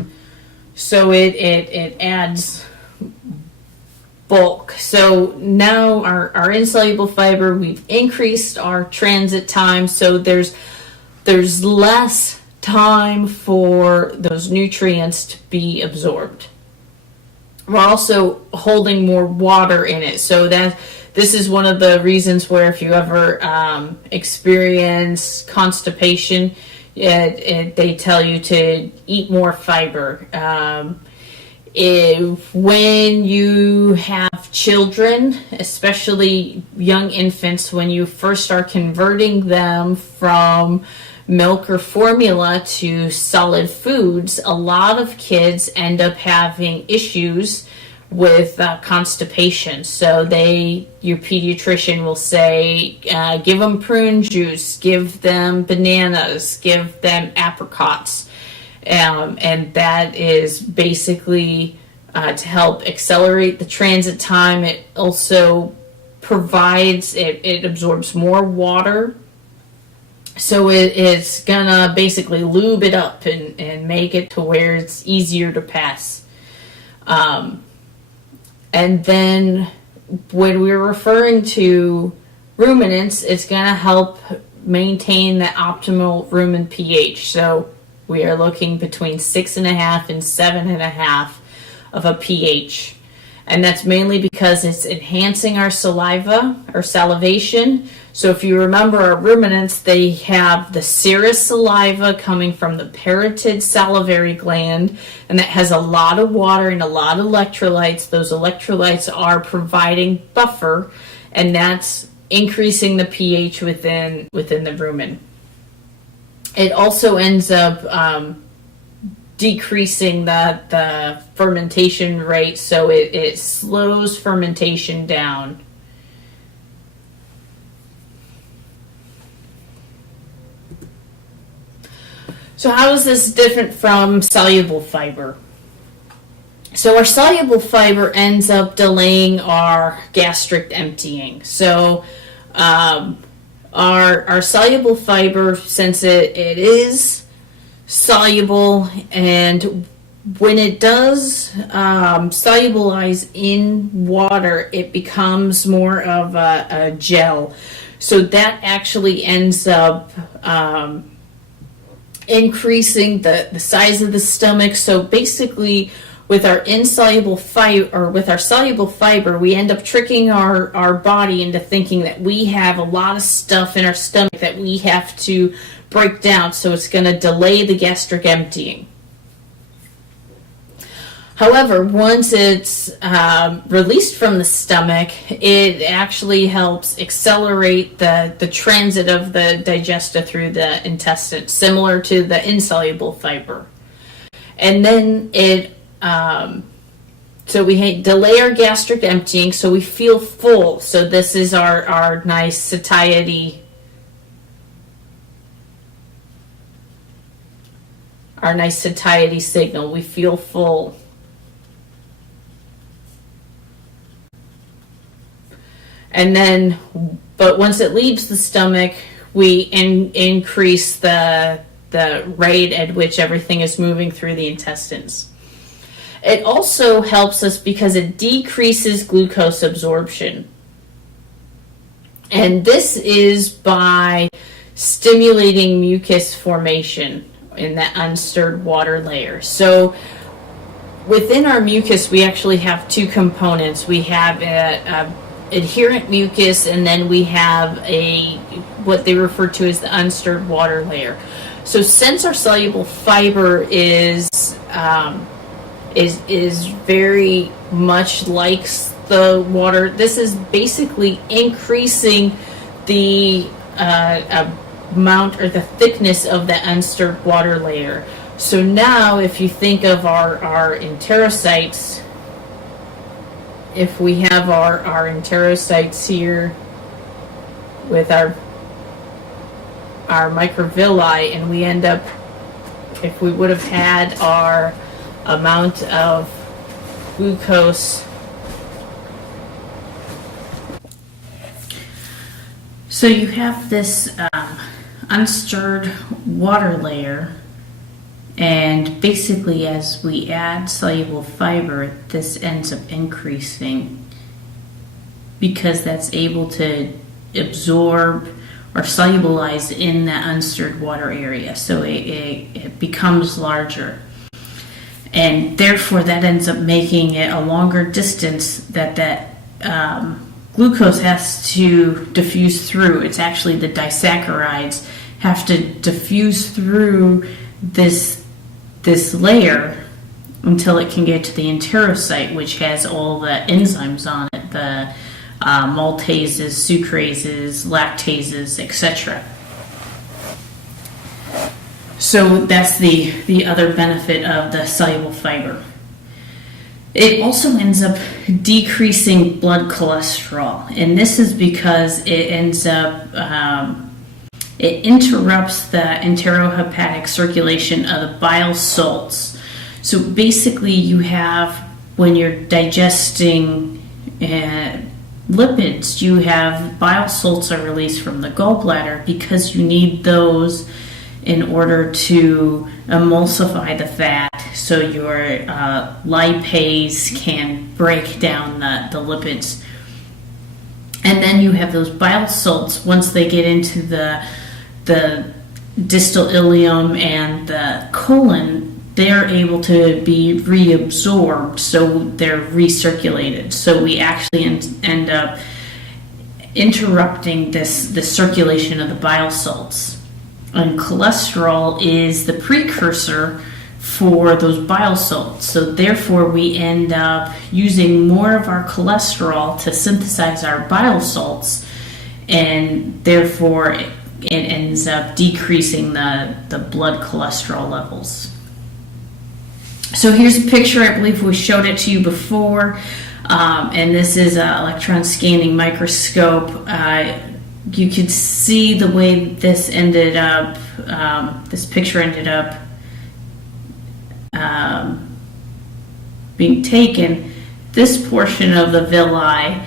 so it adds bulk. So now our insoluble fiber, we've increased our transit time, so there's less time for those nutrients to be absorbed. We're also holding more water in it, so that this is one of the reasons where if you ever experience constipation, they tell you to eat more fiber. When you have children, especially young infants, when you first start converting them from milk or formula to solid foods, a lot of kids end up having issues with constipation. So your pediatrician will say, give them prune juice, give them bananas, give them apricots. And that is basically to help accelerate the transit time. It also provides, it absorbs more water. So it's gonna basically lube it up and make it to where it's easier to pass. And then when we're referring to ruminants, it's gonna help maintain the optimal rumen pH. So we are looking between 6.5 and 7.5 of a pH. And that's mainly because it's enhancing our saliva or salivation. So if you remember our ruminants, they have the serous saliva coming from the parotid salivary gland, and that has a lot of water and a lot of electrolytes. Those electrolytes are providing buffer, and that's increasing the pH within the rumen. It also ends up decreasing the fermentation rate, so it slows fermentation down. So how is this different from soluble fiber? So our soluble fiber ends up delaying our gastric emptying. So our soluble fiber, since it is soluble, and when it does solubilize in water, it becomes more of a gel. So that actually ends up increasing the size of the stomach. So basically, with our insoluble fiber, or with our soluble fiber, we end up tricking our body into thinking that we have a lot of stuff in our stomach that we have to break down, so it's going to delay the gastric emptying. However, once it's released from the stomach, it actually helps accelerate the transit of the digesta through the intestine, similar to the insoluble fiber. And then so we delay our gastric emptying, so we feel full. So this is our nice satiety, signal. We feel full. And then, but once it leaves the stomach, we increase the rate at which everything is moving through the intestines. It also helps us because it decreases glucose absorption. And this is by stimulating mucus formation in the unstirred water layer. So within our mucus, we actually have two components. We have a adherent mucus, and then we have what they refer to as the unstirred water layer. So since our soluble fiber is very much like the water, this is basically increasing the amount or the thickness of the unstirred water layer. So now if you think of our enterocytes, if we have our enterocytes here with our microvilli, and we end up, if we would have had our amount of glucose, so you have this unstirred water layer, And basically, as we add soluble fiber, this ends up increasing because that's able to absorb or solubilize in that unstirred water area. So it becomes larger. And therefore, that ends up making it a longer distance that glucose has to diffuse through. It's actually the disaccharides have to diffuse through this layer until it can get to the enterocyte, which has all the enzymes on it, the maltases, sucrases, lactases, etc. So that's the other benefit of the soluble fiber. It also ends up decreasing blood cholesterol, and this is because it ends up it interrupts the enterohepatic circulation of the bile salts. So basically, you have, when you're digesting lipids, you have bile salts are released from the gallbladder because you need those in order to emulsify the fat, so your lipase can break down the lipids. And then you have those bile salts, once they get into the distal ileum and the colon, they're able to be reabsorbed, so they're recirculated. So we actually end up interrupting the circulation of the bile salts. And cholesterol is the precursor for those bile salts. So therefore, we end up using more of our cholesterol to synthesize our bile salts, and therefore it ends up decreasing the blood cholesterol levels. So here's a picture. I believe we showed it to you before, and this is an electron scanning microscope. You could see the way this ended up, this picture ended up being taken. This portion of the villi,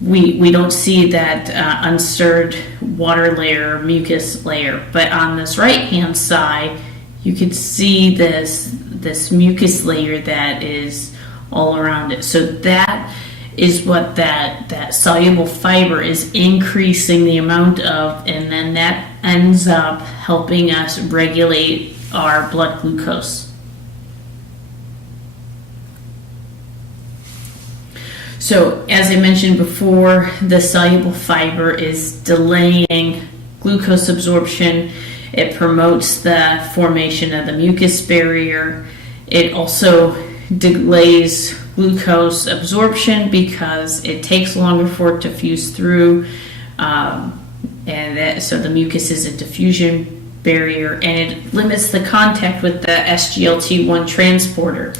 we don't see that unstirred water layer, mucus layer, but on this right hand side, you could see this mucus layer that is all around it. So that is what that soluble fiber is increasing the amount of, and then that ends up helping us regulate our blood glucose. So as I mentioned before, the soluble fiber is delaying glucose absorption. It promotes the formation of the mucus barrier. It also delays glucose absorption because it takes longer for it to fuse through, so the mucus is a diffusion barrier, and it limits the contact with the SGLT1 transporter.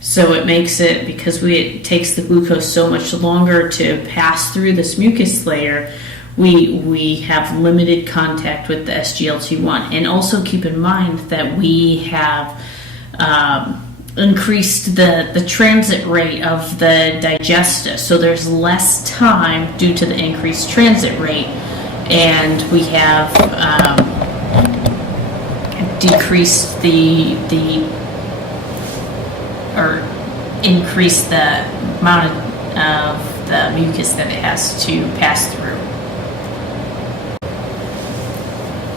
So it makes it, because it takes the glucose so much longer to pass through this mucus layer, we have limited contact with the SGLT1. And also keep in mind that we have increased the transit rate of the digestive, so there's less time due to the increased transit rate, and we have decreased or increased the amount of the mucus that it has to pass through.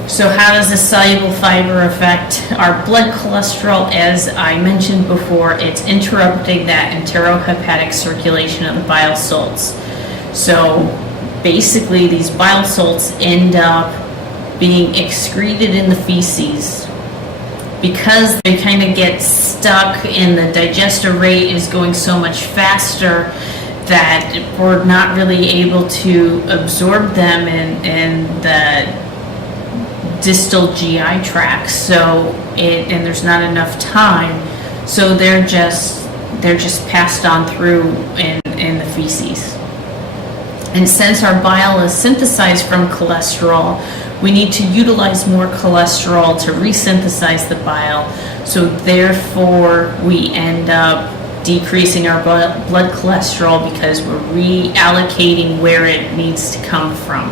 So how does the soluble fiber affect our blood cholesterol? As I mentioned before, it's interrupting that enterohepatic circulation of the bile salts. So basically, these bile salts end up being excreted in the feces because they kind of get stuck, and the digestive rate is going so much faster that we're not really able to absorb them in the distal GI tract, and there's not enough time, so they're just passed on through in the feces. And since our bile is synthesized from cholesterol, we need to utilize more cholesterol to resynthesize the bile, so therefore we end up decreasing our blood cholesterol because we're reallocating where it needs to come from.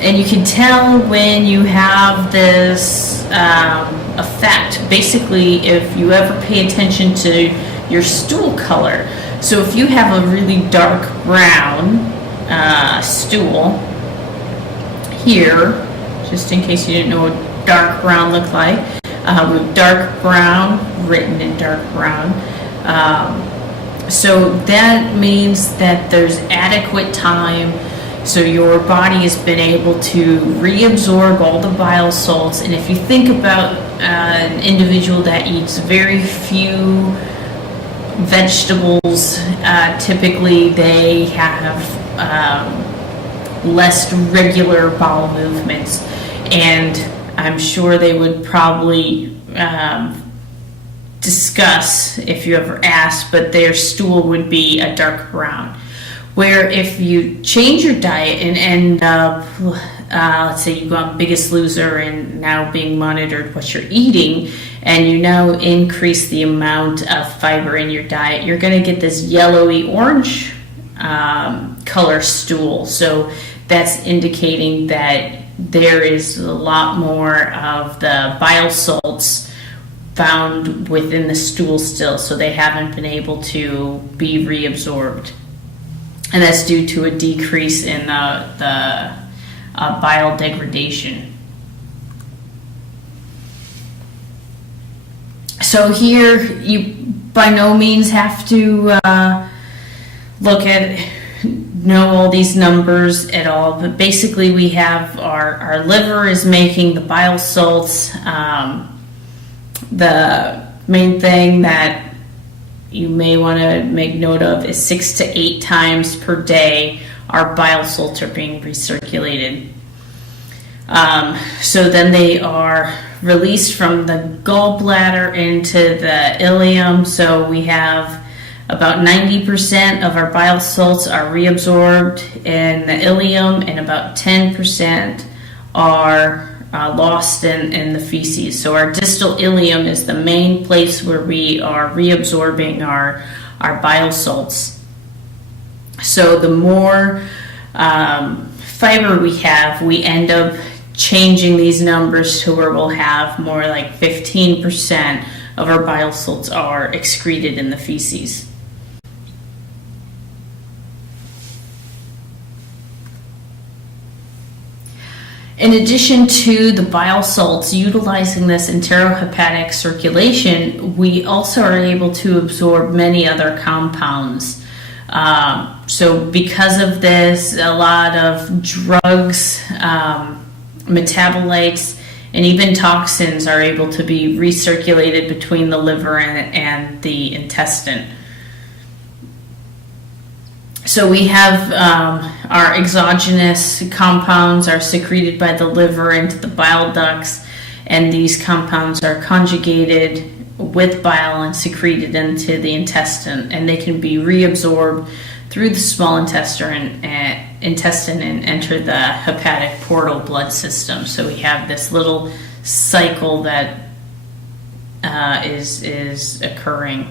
And you can tell when you have this effect. Basically, if you ever pay attention to your stool color. So if you have a really dark brown stool here, just in case you didn't know what dark brown looked like, with dark brown, written in dark brown. So that means that there's adequate time, so your body has been able to reabsorb all the bile salts. And if you think about an individual that eats very few vegetables, typically they have less regular bowel movements, and I'm sure they would probably discuss, if you ever asked, but their stool would be a dark brown. Where if you change your diet and end up, let's say you go on Biggest Loser and now being monitored what you're eating, and you now increase the amount of fiber in your diet, you're going to get this yellowy orange color stool. So that's indicating that there is a lot more of the bile salts found within the stool still, so they haven't been able to be reabsorbed. And that's due to a decrease in the bile degradation. So here, you by no means have to know all these numbers at all, but basically we have our liver is making the bile salts. The main thing that you may want to make note of is 6 to 8 times per day our bile salts are being recirculated. So then they are released from the gallbladder into the ileum. So we have about 90% of our bile salts are reabsorbed in the ileum, and about 10% are lost in the feces. So our distal ileum is the main place where we are reabsorbing our bile salts. So the more fiber we have, we end up changing these numbers to where we'll have more like 15% of our bile salts are excreted in the feces. In addition to the bile salts, utilizing this enterohepatic circulation, we also are able to absorb many other compounds. So because of this, a lot of drugs, metabolites, and even toxins are able to be recirculated between the liver and the intestine. So we have our exogenous compounds are secreted by the liver into the bile ducts, and these compounds are conjugated with bile and secreted into the intestine, and they can be reabsorbed through the small intestine and enter the hepatic portal blood system. So we have this little cycle that is occurring.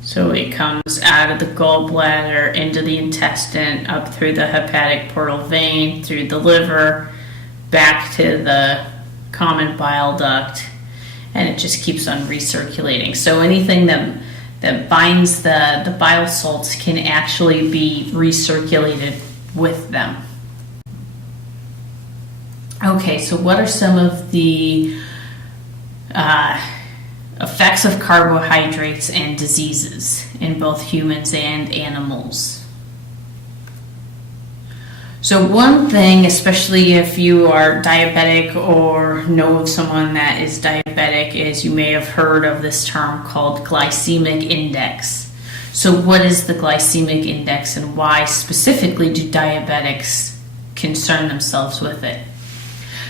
So it comes out of the gallbladder into the intestine, up through the hepatic portal vein, through the liver, back to the common bile duct, and it just keeps on recirculating. So anything that binds the bile salts can actually be recirculated with them. Okay, so what are some of the effects of carbohydrates and diseases in both humans and animals? So one thing, especially if you are diabetic or know of someone that is diabetic, is you may have heard of this term called glycemic index. So what is the glycemic index, and why specifically do diabetics concern themselves with it?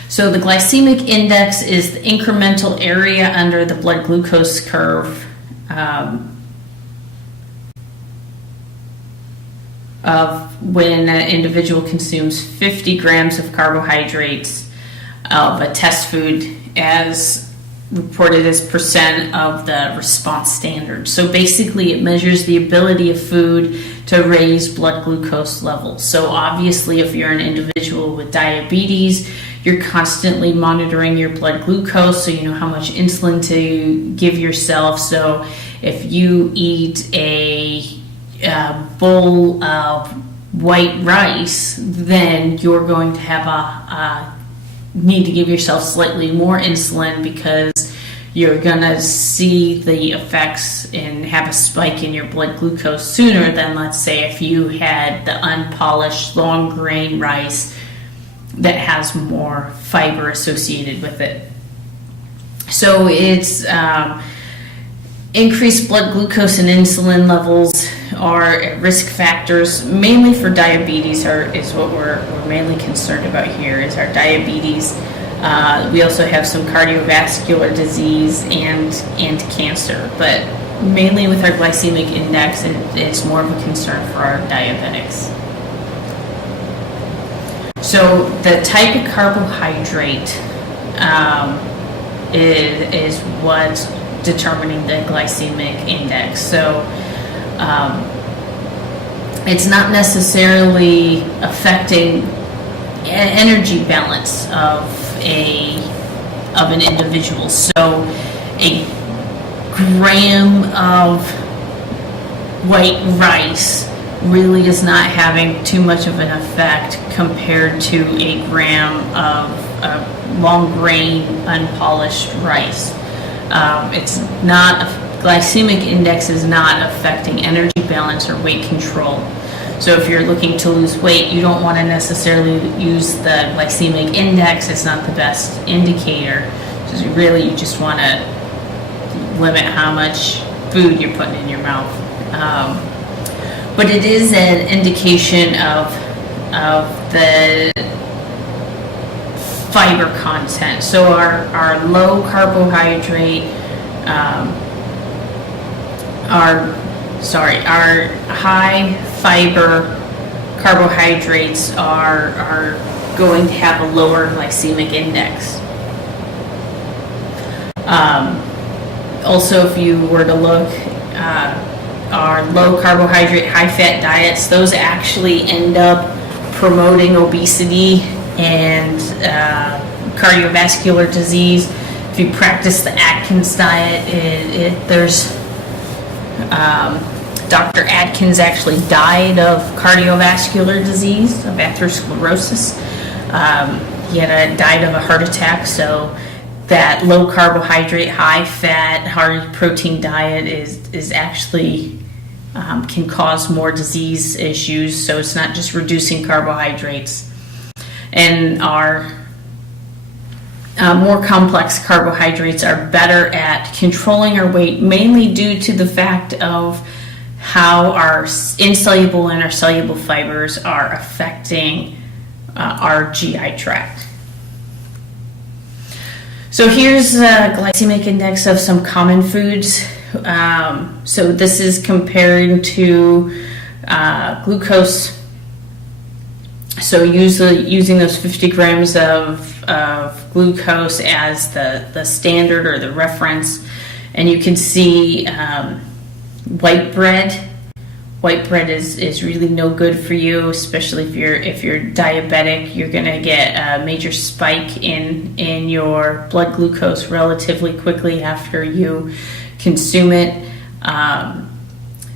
So the glycemic index is the incremental area under the blood glucose curve of when an individual consumes 50 grams of carbohydrates of a test food, as reported as percent of the response standard. So basically it measures the ability of food to raise blood glucose levels. So obviously, if you're an individual with diabetes, you're constantly monitoring your blood glucose so you know how much insulin to give yourself. So if you eat a bowl of white rice, then you're going to have a need to give yourself slightly more insulin, because you're going to see the effects and have a spike in your blood glucose sooner than, let's say, if you had the unpolished long grain rice that has more fiber associated with it. So it's increased blood glucose and insulin levels are risk factors, mainly for diabetes, is what we're mainly concerned about here, is our diabetes. We also have some cardiovascular disease and cancer, but mainly with our glycemic index, it's more of a concern for our diabetics. So the type of carbohydrate is what's determining the glycemic index. So it's not necessarily affecting energy balance of an individual. So a gram of white rice really is not having too much of an effect compared to a gram of long grain unpolished rice. It's not, glycemic index is not affecting energy balance or weight control. So if you're looking to lose weight, you don't want to necessarily use the glycemic index. It's not the best indicator. So really, you just want to limit how much food you're putting in your mouth. But it is an indication of the fiber content. So our low carbohydrate, our high fiber carbohydrates are going to have a lower glycemic index. Also, if you were to look, our low carbohydrate, high fat diets, those actually end up promoting obesity and cardiovascular disease. If you practice the Atkins diet, there's Dr. Atkins actually died of cardiovascular disease, of atherosclerosis. He died of a heart attack. So that low carbohydrate, high fat, high protein diet is actually can cause more disease issues. So it's not just reducing carbohydrates. And our more complex carbohydrates are better at controlling our weight, mainly due to the fact of how our insoluble and our soluble fibers are affecting our GI tract. So here's a glycemic index of some common foods. So this is comparing to glucose. So using those 50 grams of glucose as the standard or the reference, and you can see white bread. White bread is really no good for you, especially if you're diabetic. You're going to get a major spike in your blood glucose relatively quickly after you consume it.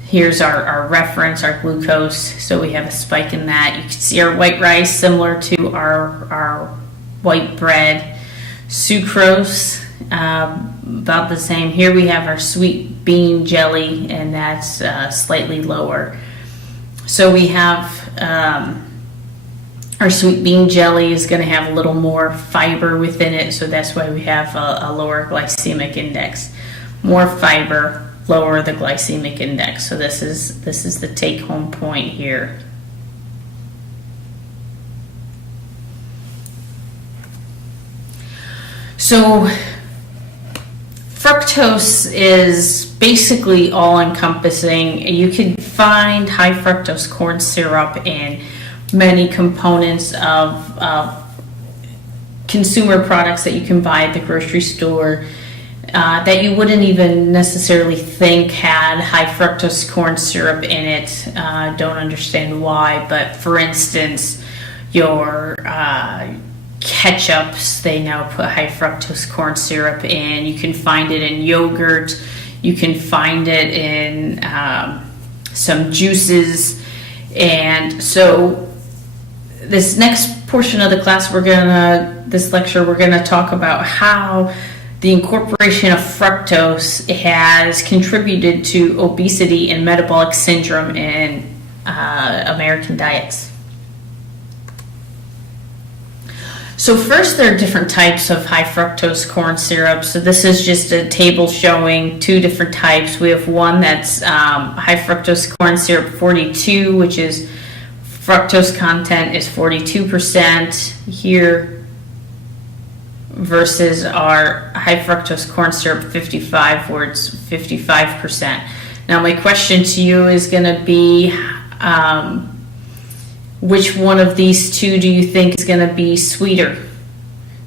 Here's our reference, our glucose. So we have a spike in that. You can see our white rice similar to our white bread. Sucrose, about the same. Here we have our sweet bean jelly, and that's slightly lower. So we have our sweet bean jelly is going to have a little more fiber within it, so that's why we have a lower glycemic index. More fiber, lower the glycemic index. So this is the take-home point here. So fructose is basically all-encompassing. You can find high fructose corn syrup in many components of consumer products that you can buy at the grocery store. that you wouldn't even necessarily think had high fructose corn syrup in it. Don't understand why, but for instance, your ketchups, they now put high fructose corn syrup in. You can find it in yogurt. You can find it in some juices. And so this next portion of the class, this lecture, we're gonna talk about how the incorporation of fructose has contributed to obesity and metabolic syndrome in American diets. So first, there are different types of high fructose corn syrup. So this is just a table showing two different types. We have one that's high fructose corn syrup 42, which is fructose content is 42% here, versus our high fructose corn syrup 55, where it's 55%. Now my question to you is going to be, which one of these two do you think is going to be sweeter?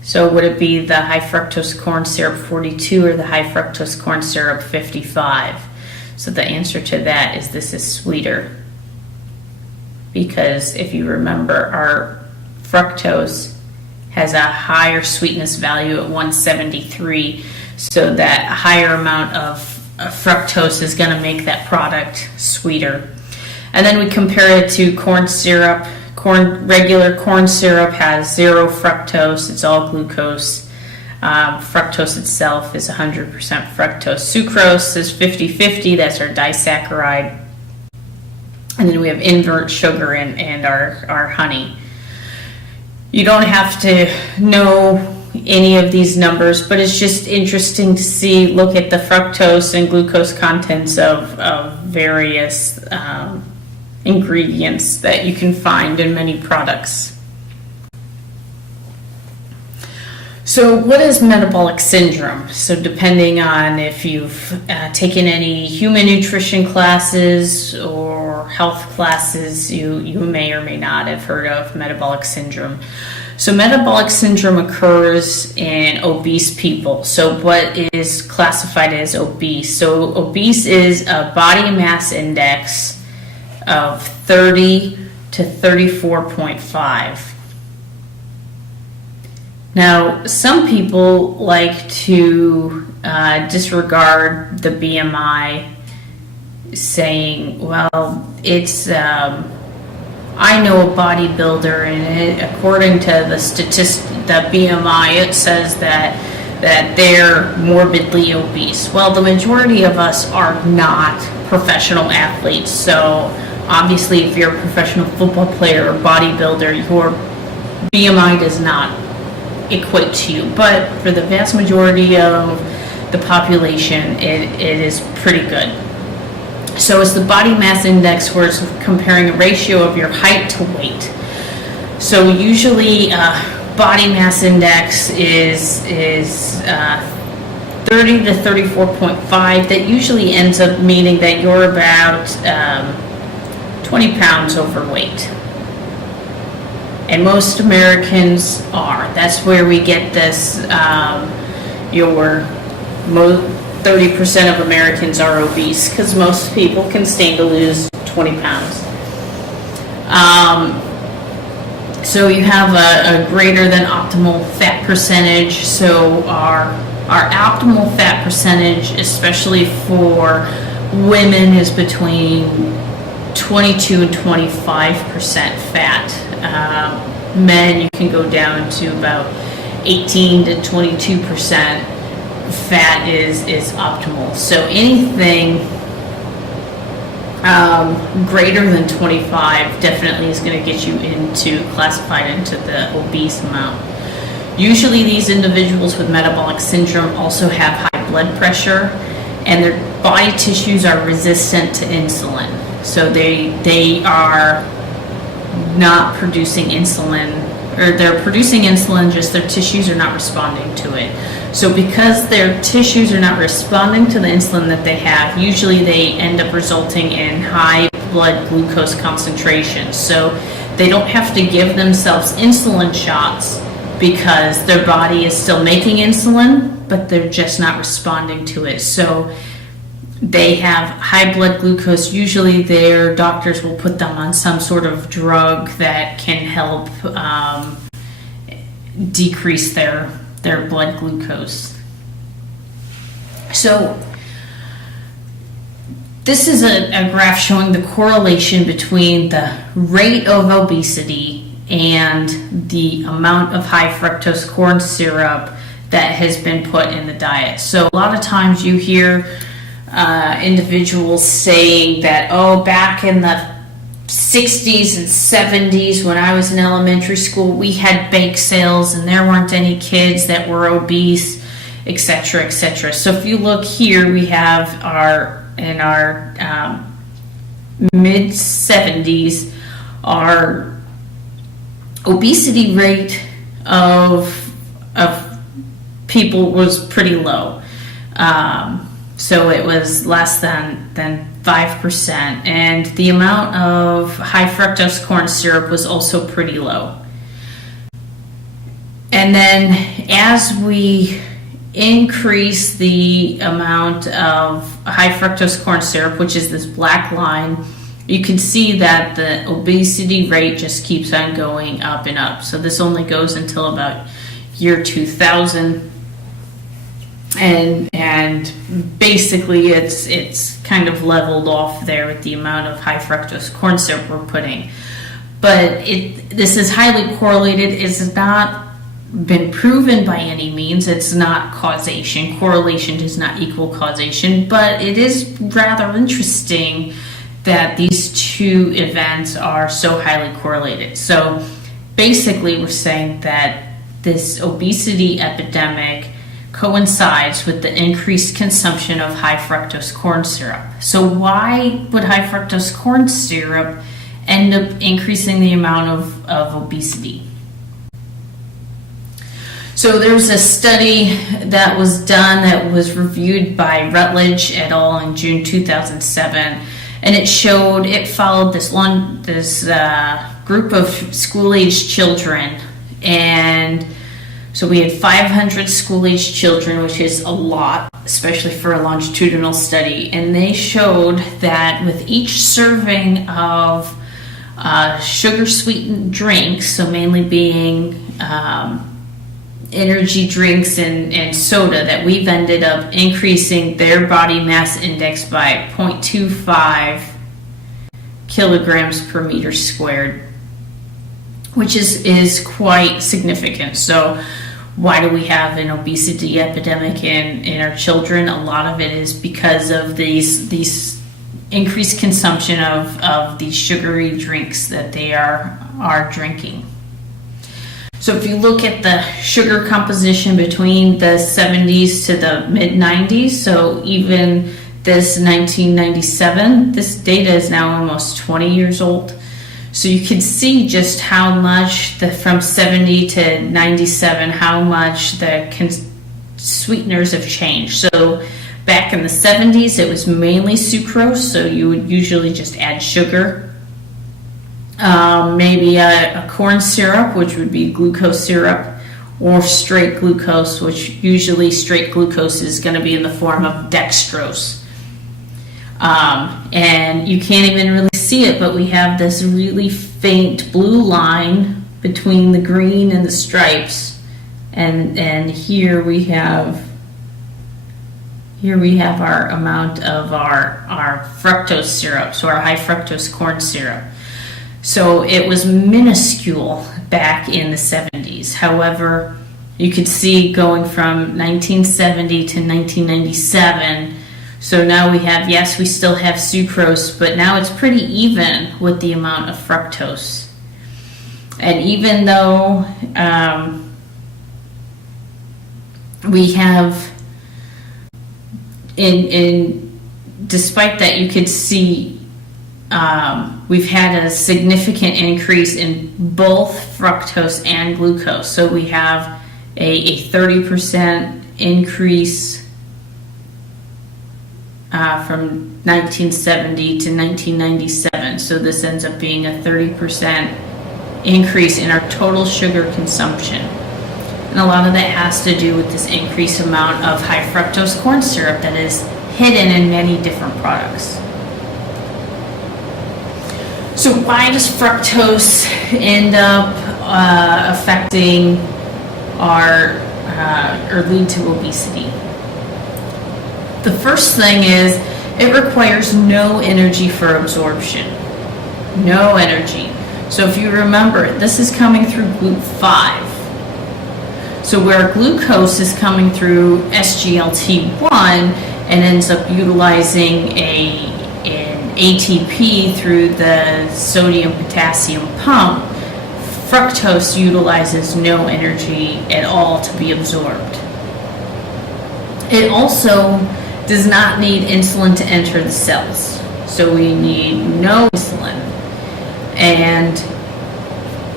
So would it be the high fructose corn syrup 42 or the high fructose corn syrup 55? So the answer to that is this is sweeter. Because if you remember, our fructose has a higher sweetness value at 173. So that higher amount of fructose is going to make that product sweeter. And then we compare it to corn syrup. Regular corn syrup has 0 fructose. It's all glucose. Fructose itself is 100% fructose. Sucrose is 50-50. That's our disaccharide. And then we have invert sugar and our honey. You don't have to know any of these numbers, but it's just interesting to look at the fructose and glucose contents of various ingredients that you can find in many products. So what is metabolic syndrome? So depending on if you've taken any human nutrition classes or health classes, you may or may not have heard of metabolic syndrome. So metabolic syndrome occurs in obese people. So what is classified as obese? So obese is a body mass index of 30 to 34.5. Now, some people like to disregard the BMI, saying, well, it's, I know a bodybuilder, and according to the BMI, it says that they're morbidly obese. Well, the majority of us are not professional athletes, so obviously if you're a professional football player or bodybuilder, your BMI does not equate to you. But for the vast majority of the population, it is pretty good. So it's the body mass index, where it's comparing a ratio of your height to weight. So usually body mass index is 30 to 34.5. That usually ends up meaning that you're about 20 pounds overweight. And most Americans are. That's where we get this, 30% of Americans are obese, because most people can stand to lose 20 pounds. So you have a greater than optimal fat percentage. So our optimal fat percentage, especially for women, is between 22 and 25% fat. Men, you can go down to about 18 to 22%. Fat is optimal. So anything greater than 25 definitely is going to get you classified into the obese amount. Usually these individuals with metabolic syndrome also have high blood pressure, and their body tissues are resistant to insulin. So they are not producing insulin, or they're producing insulin, just their tissues are not responding to it. So because their tissues are not responding to the insulin that they have, usually they end up resulting in high blood glucose concentrations. So they don't have to give themselves insulin shots because their body is still making insulin, but they're just not responding to it. So they have high blood glucose. Usually their doctors will put them on some sort of drug that can help decrease their blood glucose. So this is a graph showing the correlation between the rate of obesity and the amount of high fructose corn syrup that has been put in the diet. So a lot of times you hear individuals saying that, oh, back in the 60s and 70s when I was in elementary school, we had bake sales and there weren't any kids that were obese, etc., etc. So if you look here, we have in our mid 70s, our obesity rate of people was pretty low. So it was less than 5%, and the amount of high fructose corn syrup was also pretty low. And then as we increase the amount of high fructose corn syrup, which is this black line, you can see that the obesity rate just keeps on going up and up. So this only goes until about year 2000. And basically it's kind of leveled off there with the amount of high fructose corn syrup we're putting. But this is highly correlated. It's not been proven by any means. It's not causation. Correlation does not equal causation, but it is rather interesting that these two events are so highly correlated. So basically we're saying that this obesity epidemic coincides with the increased consumption of high fructose corn syrup. So why would high fructose corn syrup end up increasing the amount of obesity? So there's a study that was done that was reviewed by Rutledge et al. In June 2007, and it followed this group of school-aged children, and so we had 500 school-aged children, which is a lot, especially for a longitudinal study. And they showed that with each serving of sugar-sweetened drinks, so mainly being energy drinks and soda, that we've ended up increasing their body mass index by 0.25 kilograms per meter squared, which is quite significant. So why do we have an obesity epidemic in our children? A lot of it is because of these increased consumption of these sugary drinks that they are drinking. So if you look at the sugar composition between the 70s to the mid 90s, so even this 1997, this data is now almost 20 years old. So you can see just how much from 70 to 97, how much the sweeteners have changed. So back in the 70s, it was mainly sucrose, so you would usually just add sugar. Maybe a corn syrup, which would be glucose syrup, or straight glucose, which usually straight glucose is going to be in the form of dextrose. And you can't even really see it, but we have this really faint blue line between the green and the stripes, and here we have our amount of our fructose syrup, so our high fructose corn syrup. So it was minuscule back in the 70s. However, you could see going from 1970 to 1997. So now we have, yes, we still have sucrose, but now it's pretty even with the amount of fructose. And even though we have, despite that, you could see we've had a significant increase in both fructose and glucose. So we have a 30% increase from 1970 to 1997. So this ends up being a 30% increase in our total sugar consumption. And a lot of that has to do with this increased amount of high fructose corn syrup that is hidden in many different products. So why does fructose end up affecting our or lead to obesity? The first thing is it requires no energy for absorption. No energy. So if you remember, this is coming through GLUT5. So where glucose is coming through SGLT1 and ends up utilizing an ATP through the sodium-potassium pump, fructose utilizes no energy at all to be absorbed. It also does not need insulin to enter the cells. So we need no insulin. And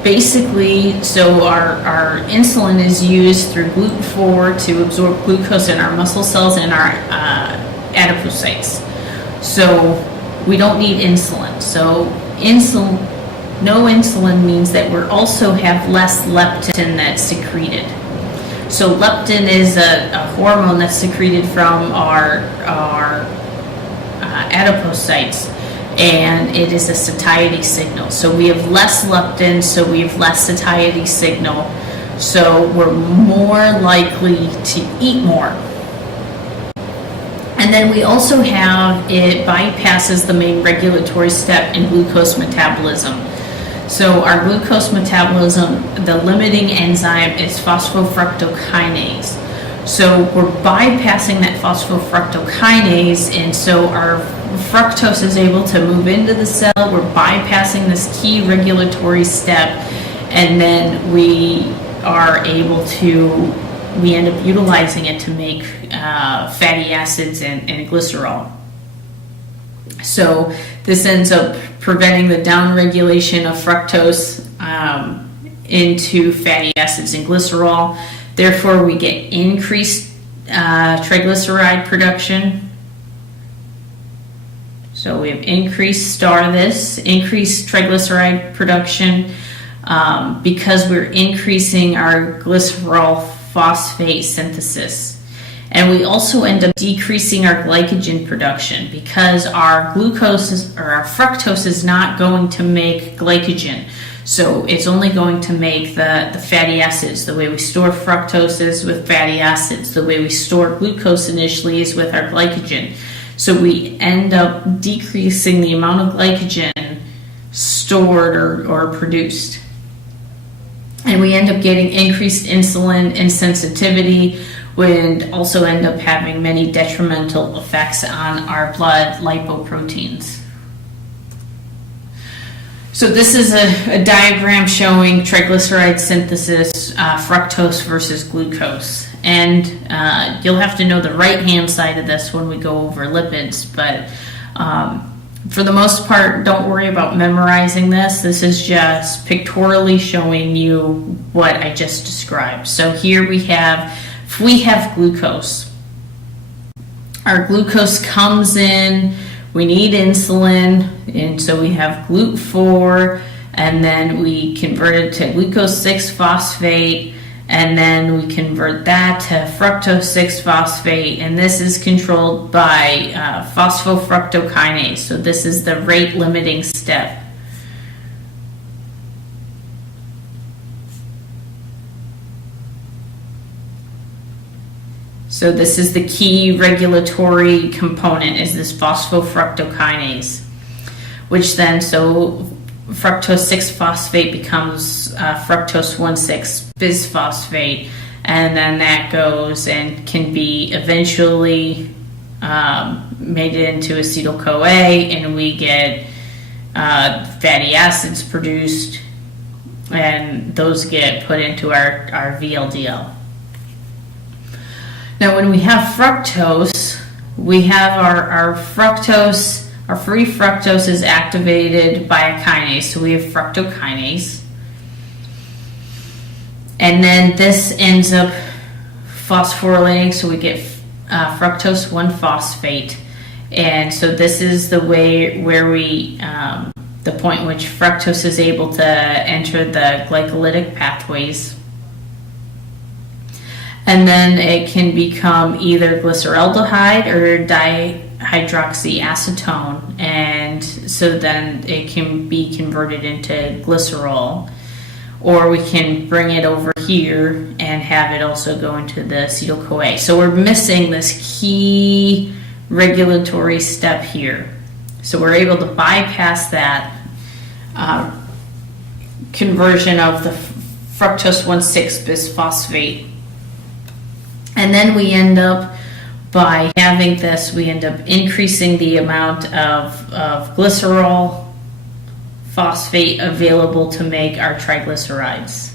basically, so our insulin is used through GLUT4 to absorb glucose in our muscle cells and our adipocytes. So we don't need insulin. So no insulin means that we also have less leptin that's secreted. So leptin is a hormone that's secreted from our adipocytes, and it is a satiety signal. So we have less leptin, so we have less satiety signal, so we're more likely to eat more. And then we also have, it bypasses the main regulatory step in glucose metabolism. So our glucose metabolism, the limiting enzyme is phosphofructokinase. So we're bypassing that phosphofructokinase, and so our fructose is able to move into the cell. We're bypassing this key regulatory step, and then we end up utilizing it to make fatty acids and glycerol. So this ends up preventing the downregulation of fructose into fatty acids and glycerol. Therefore, we get increased triglyceride production. So we have increased increased triglyceride production because we're increasing our glycerol phosphate synthesis. And we also end up decreasing our glycogen production because our fructose is not going to make glycogen. So it's only going to make the fatty acids. The way we store fructose is with fatty acids. The way we store glucose initially is with our glycogen. So we end up decreasing the amount of glycogen stored or produced. And we end up getting increased insulin insensitivity. Would also end up having many detrimental effects on our blood lipoproteins. So this is a diagram showing triglyceride synthesis, fructose versus glucose. And you'll have to know the right-hand side of this when we go over lipids, but for the most part, don't worry about memorizing this. This is just pictorially showing you what I just described. So here we have glucose. Our glucose comes in, we need insulin, and so we have GLUT4, and then we convert it to glucose 6-phosphate, and then we convert that to fructose 6-phosphate, and this is controlled by phosphofructokinase. So this is the rate limiting step. So this is the key regulatory component, is this phosphofructokinase, which then, so fructose 6-phosphate becomes fructose 1,6-bisphosphate, and then that goes and can be eventually made into acetyl-CoA, and we get fatty acids produced, and those get put into our VLDL. Now, when we have fructose, we have our fructose, our free fructose is activated by a kinase, so we have fructokinase. And then this ends up phosphorylating, so we get fructose 1-phosphate. And so this is the way where we, the point in which fructose is able to enter the glycolytic pathways. and then it can become either glyceraldehyde or dihydroxyacetone, and so then it can be converted into glycerol, or we can bring it over here and have it also go into the acetyl-CoA. So we're missing this key regulatory step here. So we're able to bypass that conversion of the fructose 1,6-bisphosphate. And then we end up, by having this, we end up increasing the amount of glycerol phosphate available to make our triglycerides.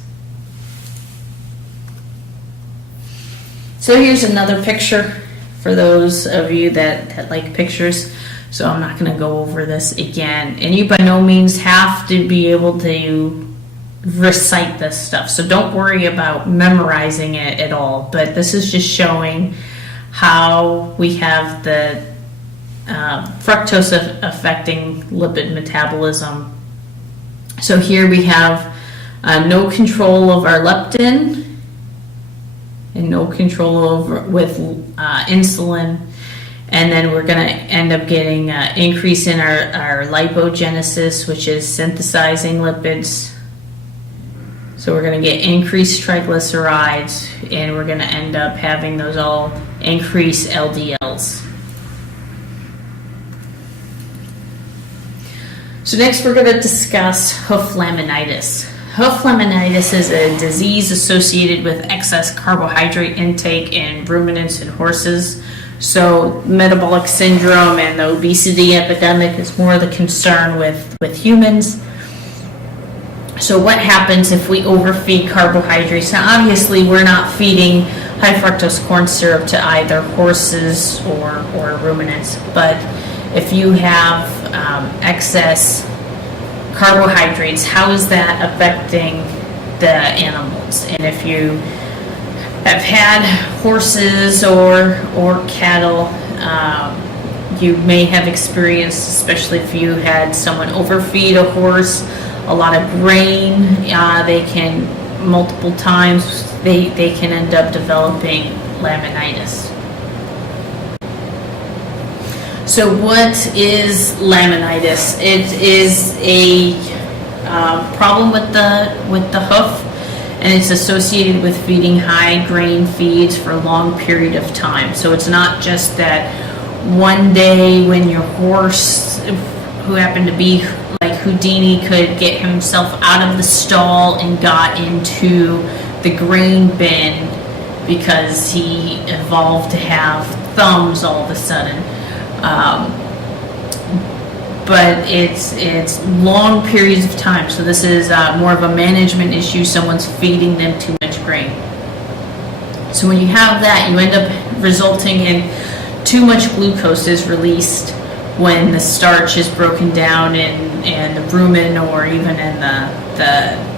So here's another picture for those of you that like pictures. So I'm not going to go over this again. And you by no means have to be able to recite this stuff. So don't worry about memorizing it at all. But this is just showing how we have the fructose affecting lipid metabolism. So here we have no control of our leptin and no control with insulin. And then we're going to end up getting an increase in our lipogenesis, which is synthesizing lipids. So we're going to get increased triglycerides, and we're going to end up having those all increase LDLs. So next we're going to discuss hoof laminitis. Hoof laminitis is a disease associated with excess carbohydrate intake in ruminants and horses. So metabolic syndrome and the obesity epidemic is more the concern with humans. So what happens if we overfeed carbohydrates? Now obviously we're not feeding high fructose corn syrup to either horses or ruminants, but if you have excess carbohydrates, how is that affecting the animals? And if you have had horses or cattle, you may have experienced, especially if you had someone overfeed a horse, a lot of grain, they can, multiple times, they can end up developing laminitis. So what is laminitis? It is a problem with the hoof, and it's associated with feeding high grain feeds for a long period of time. So it's not just that one day when your horse, who happened to be like Houdini, could get himself out of the stall and got into the grain bin because he evolved to have thumbs all of a sudden. But it's long periods of time. So this is more of a management issue. Someone's feeding them too much grain. So when you have that, you end up resulting in too much glucose is released when the starch is broken down in the rumen or even in the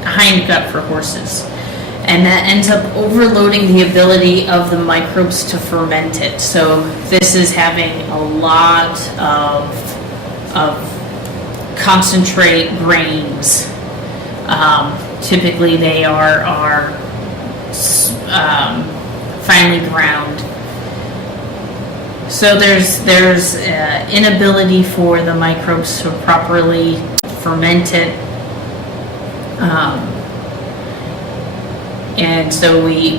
hindgut for horses. And that ends up overloading the ability of the microbes to ferment it. So this is having a lot of concentrate grains. Typically they are finely ground. So there's inability for the microbes to properly ferment it. And so we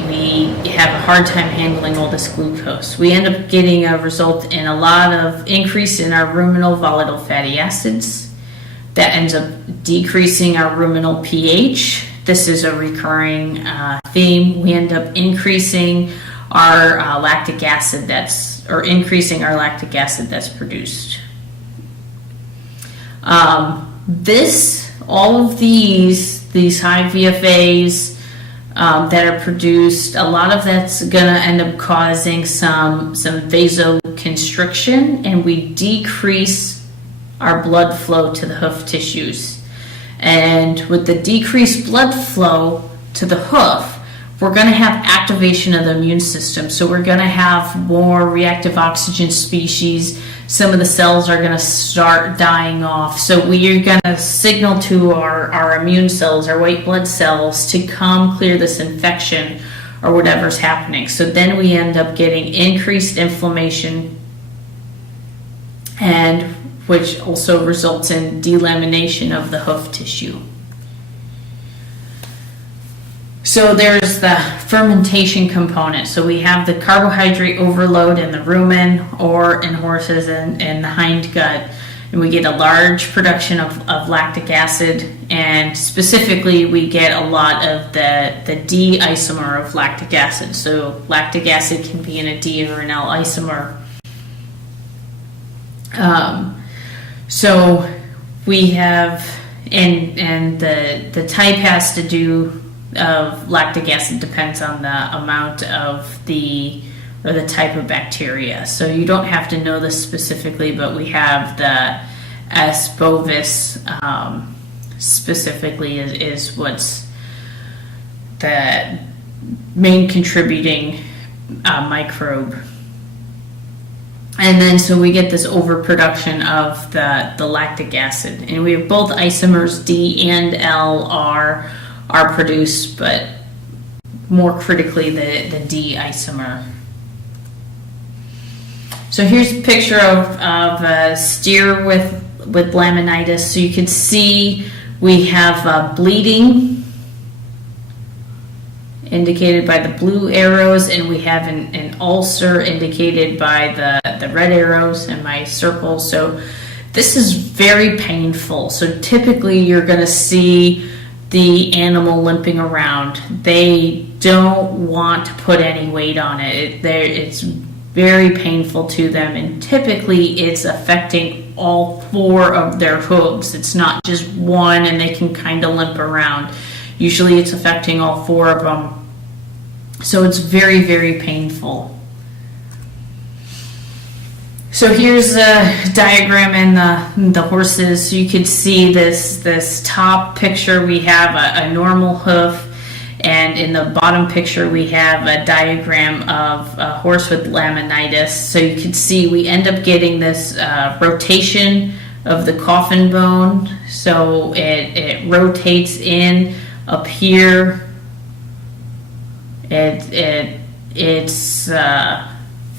have a hard time handling all this glucose. We end up getting a result in a lot of increase in our ruminal volatile fatty acids. That ends up decreasing our ruminal pH. This is a recurring theme. We end up increasing our lactic acid increasing our lactic acid that's produced. All of these high VFAs that are produced, a lot of that's going to end up causing some vasoconstriction, and we decrease our blood flow to the hoof tissues. And with the decreased blood flow to the hoof, we're going to have activation of the immune system. So we're going to have more reactive oxygen species. Some of the cells are going to start dying off. So we are going to signal to our immune cells, our white blood cells, to come clear this infection, or whatever's happening. So then we end up getting increased inflammation, and which also results in delamination of the hoof tissue. So there's the fermentation component. So we have the carbohydrate overload in the rumen or in horses and the hind gut. And we get a large production of lactic acid, and specifically we get a lot of the D isomer of lactic acid. So lactic acid can be in a D or an L isomer. So we have, and the type has to do of lactic acid depends on the amount of the type of bacteria. So you don't have to know this specifically, but we have the S. bovis specifically is what's the main contributing microbe. And then so we get this overproduction of the lactic acid, and we have both isomers D and L are produced, but more critically the D isomer. So here's a picture of a steer with laminitis. So you can see we have bleeding indicated by the blue arrows, and we have an ulcer indicated by the red arrows in my circle. So this is very painful. So typically you're going to see the animal limping around. They don't want to put any weight on it. It's very painful to them, and typically it's affecting all 4 of their hooves. It's not just one and they can kind of limp around. Usually it's affecting all 4 of them. So it's very, very painful. So here's a diagram in the horses. So you can see this top picture, we have a normal hoof, and in the bottom picture we have a diagram of a horse with laminitis. So you can see we end up getting this rotation of the coffin bone. So it rotates in up here. It's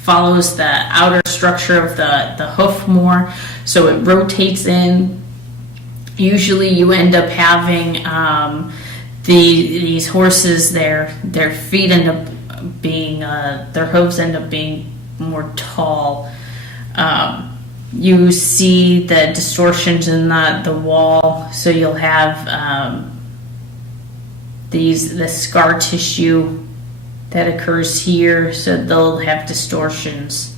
follows the outer structure of the hoof more, so it rotates in. Usually you end up having these horses, their feet end up being, their hooves end up being more tall. You see the distortions in the wall, so you'll have the scar tissue that occurs here, so they'll have distortions,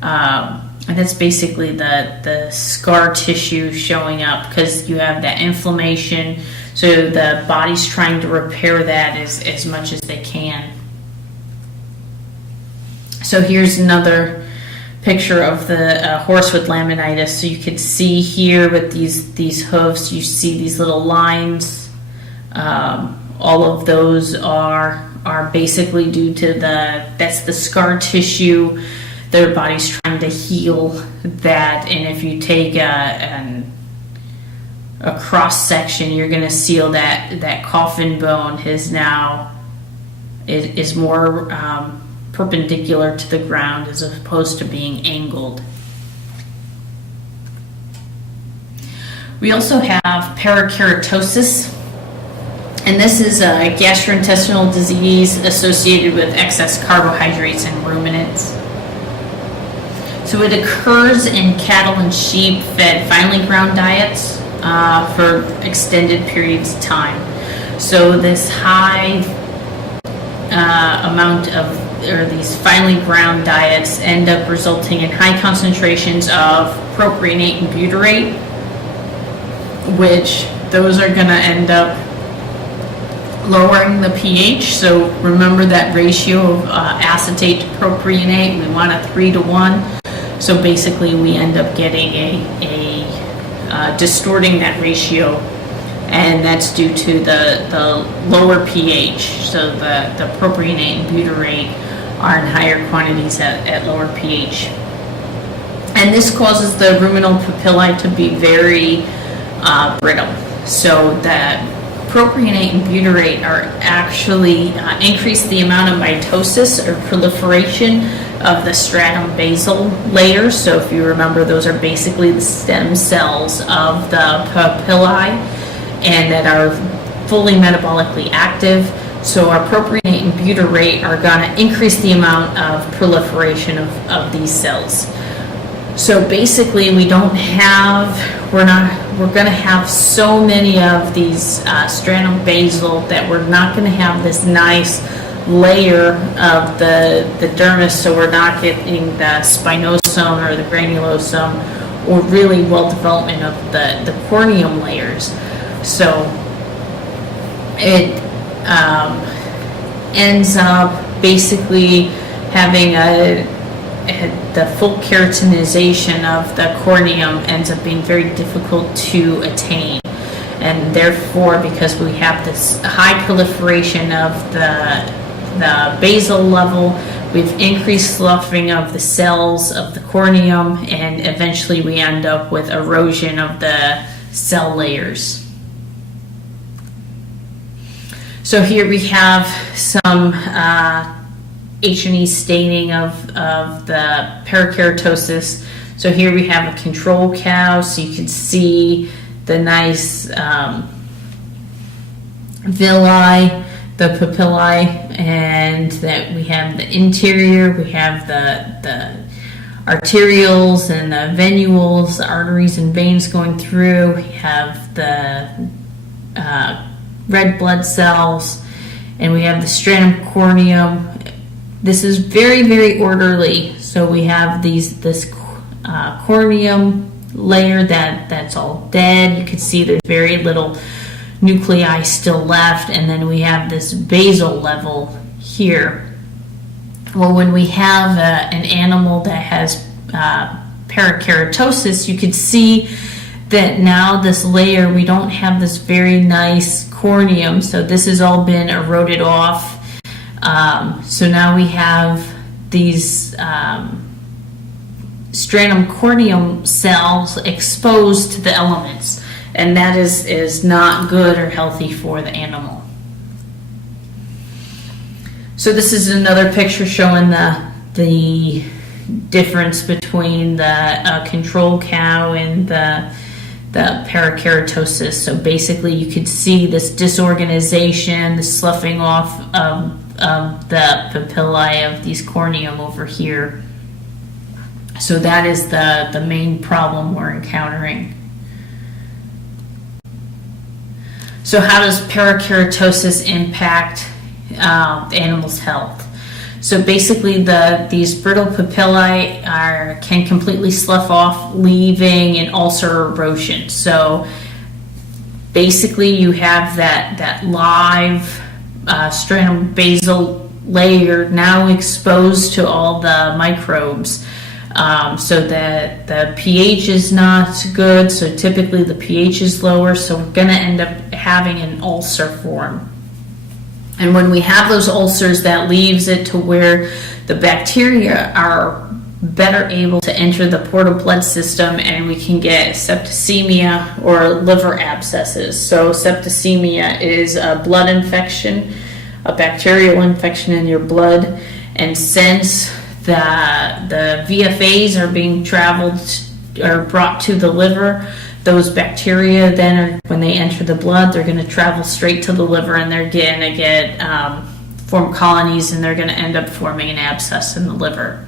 and that's basically the scar tissue showing up because you have that inflammation, so the body's trying to repair that as much as they can. So here's another picture of the horse with laminitis. So you can see here with these hooves, you see these little lines. All of those are basically due to that's the scar tissue. Their body's trying to heal that, and if you take a cross section, you're going to see that coffin bone is more perpendicular to the ground as opposed to being angled. We also have parakeratosis. And this is a gastrointestinal disease associated with excess carbohydrates in ruminants. So it occurs in cattle and sheep fed finely ground diets for extended periods of time. So this high amount of, or these finely ground diets end up resulting in high concentrations of propionate and butyrate, which those are going to end up lowering the pH. So remember that ratio of acetate to propionate, we want a 3-to-1. So basically we end up getting a distorting that ratio, and that's due to the lower pH. So the propionate and butyrate are in higher quantities at lower pH. And this causes the ruminal papillae to be very brittle. So that propionate and butyrate are actually increase the amount of mitosis or proliferation of the stratum basal layers. So if you remember, those are basically the stem cells of the papillae and that are fully metabolically active. So our propionate and butyrate are going to increase the amount of proliferation of these cells. So basically we're going to have so many of these stratum basal that we're not going to have this nice layer of the dermis, so we're not getting the spinosum or the granulosum or really well development of the corneum layers. So it ends up basically having the full keratinization of the corneum ends up being very difficult to attain, and therefore, because we have this high proliferation of the basal level, we've increased sloughing of the cells of the corneum, and eventually we end up with erosion of the cell layers. So here we have some H&E staining of the parakeratosis. So here we have a control cow, so you can see the nice villi, the papillae, and that we have the interior, we have the arterioles and the venules, the arteries and veins going through, we have the red blood cells, and we have the stratum corneum. This is very, very orderly. So we have this corneum layer that's all dead. You can see there's very little nuclei still left, and then we have this basal level here. Well, when we have an animal that has parakeratosis, you could see that now this layer, we don't have this very nice corneum, so this has all been eroded off. So now we have these stratum corneum cells exposed to the elements, and that is not good or healthy for the animal. So this is another picture showing the difference between the control cow and the parakeratosis. So basically you could see this disorganization, the sloughing off of the papillae of these corneum over here. So that is the main problem we're encountering. So how does parakeratosis impact the animal's health? So basically these brittle papillae can completely slough off, leaving an ulcer erosion. So basically you have that live stratum basal layer now exposed to all the microbes. So that the pH is not good, so typically the pH is lower, so we're going to end up having an ulcer form. And when we have those ulcers, that leaves it to where the bacteria are better able to enter the portal blood system, and we can get septicemia or liver abscesses. So septicemia is a blood infection, a bacterial infection in your blood, and since the VFAs are being traveled or brought to the liver, those bacteria then, when they enter the blood, they're going to travel straight to the liver, and they're going to form colonies, and they're going to end up forming an abscess in the liver.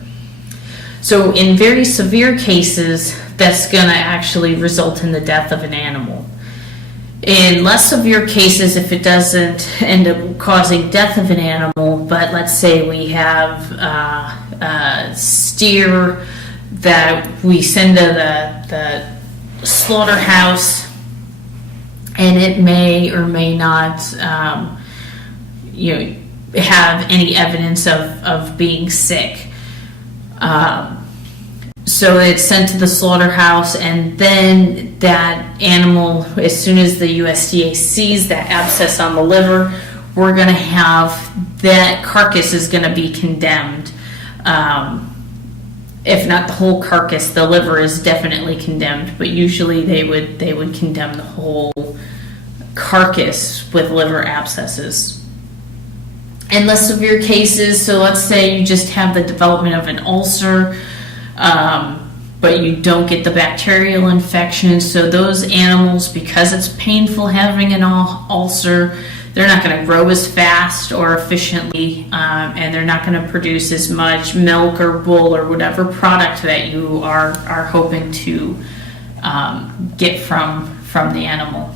So in very severe cases, that's going to actually result in the death of an animal. In less severe cases, if it doesn't end up causing death of an animal, but let's say we have a steer that we send to the slaughterhouse, and it may or may not have any evidence of being sick. So it's sent to the slaughterhouse, and then that animal, as soon as the USDA sees that abscess on the liver, we're going to have that carcass is going to be condemned. If not the whole carcass, the liver is definitely condemned, but usually they would condemn the whole carcass with liver abscesses. In less severe cases, so let's say you just have the development of an ulcer, but you don't get the bacterial infection. So those animals, because it's painful having an ulcer, they're not going to grow as fast or efficiently, and they're not going to produce as much milk or wool or whatever product that you are hoping to get from the animal.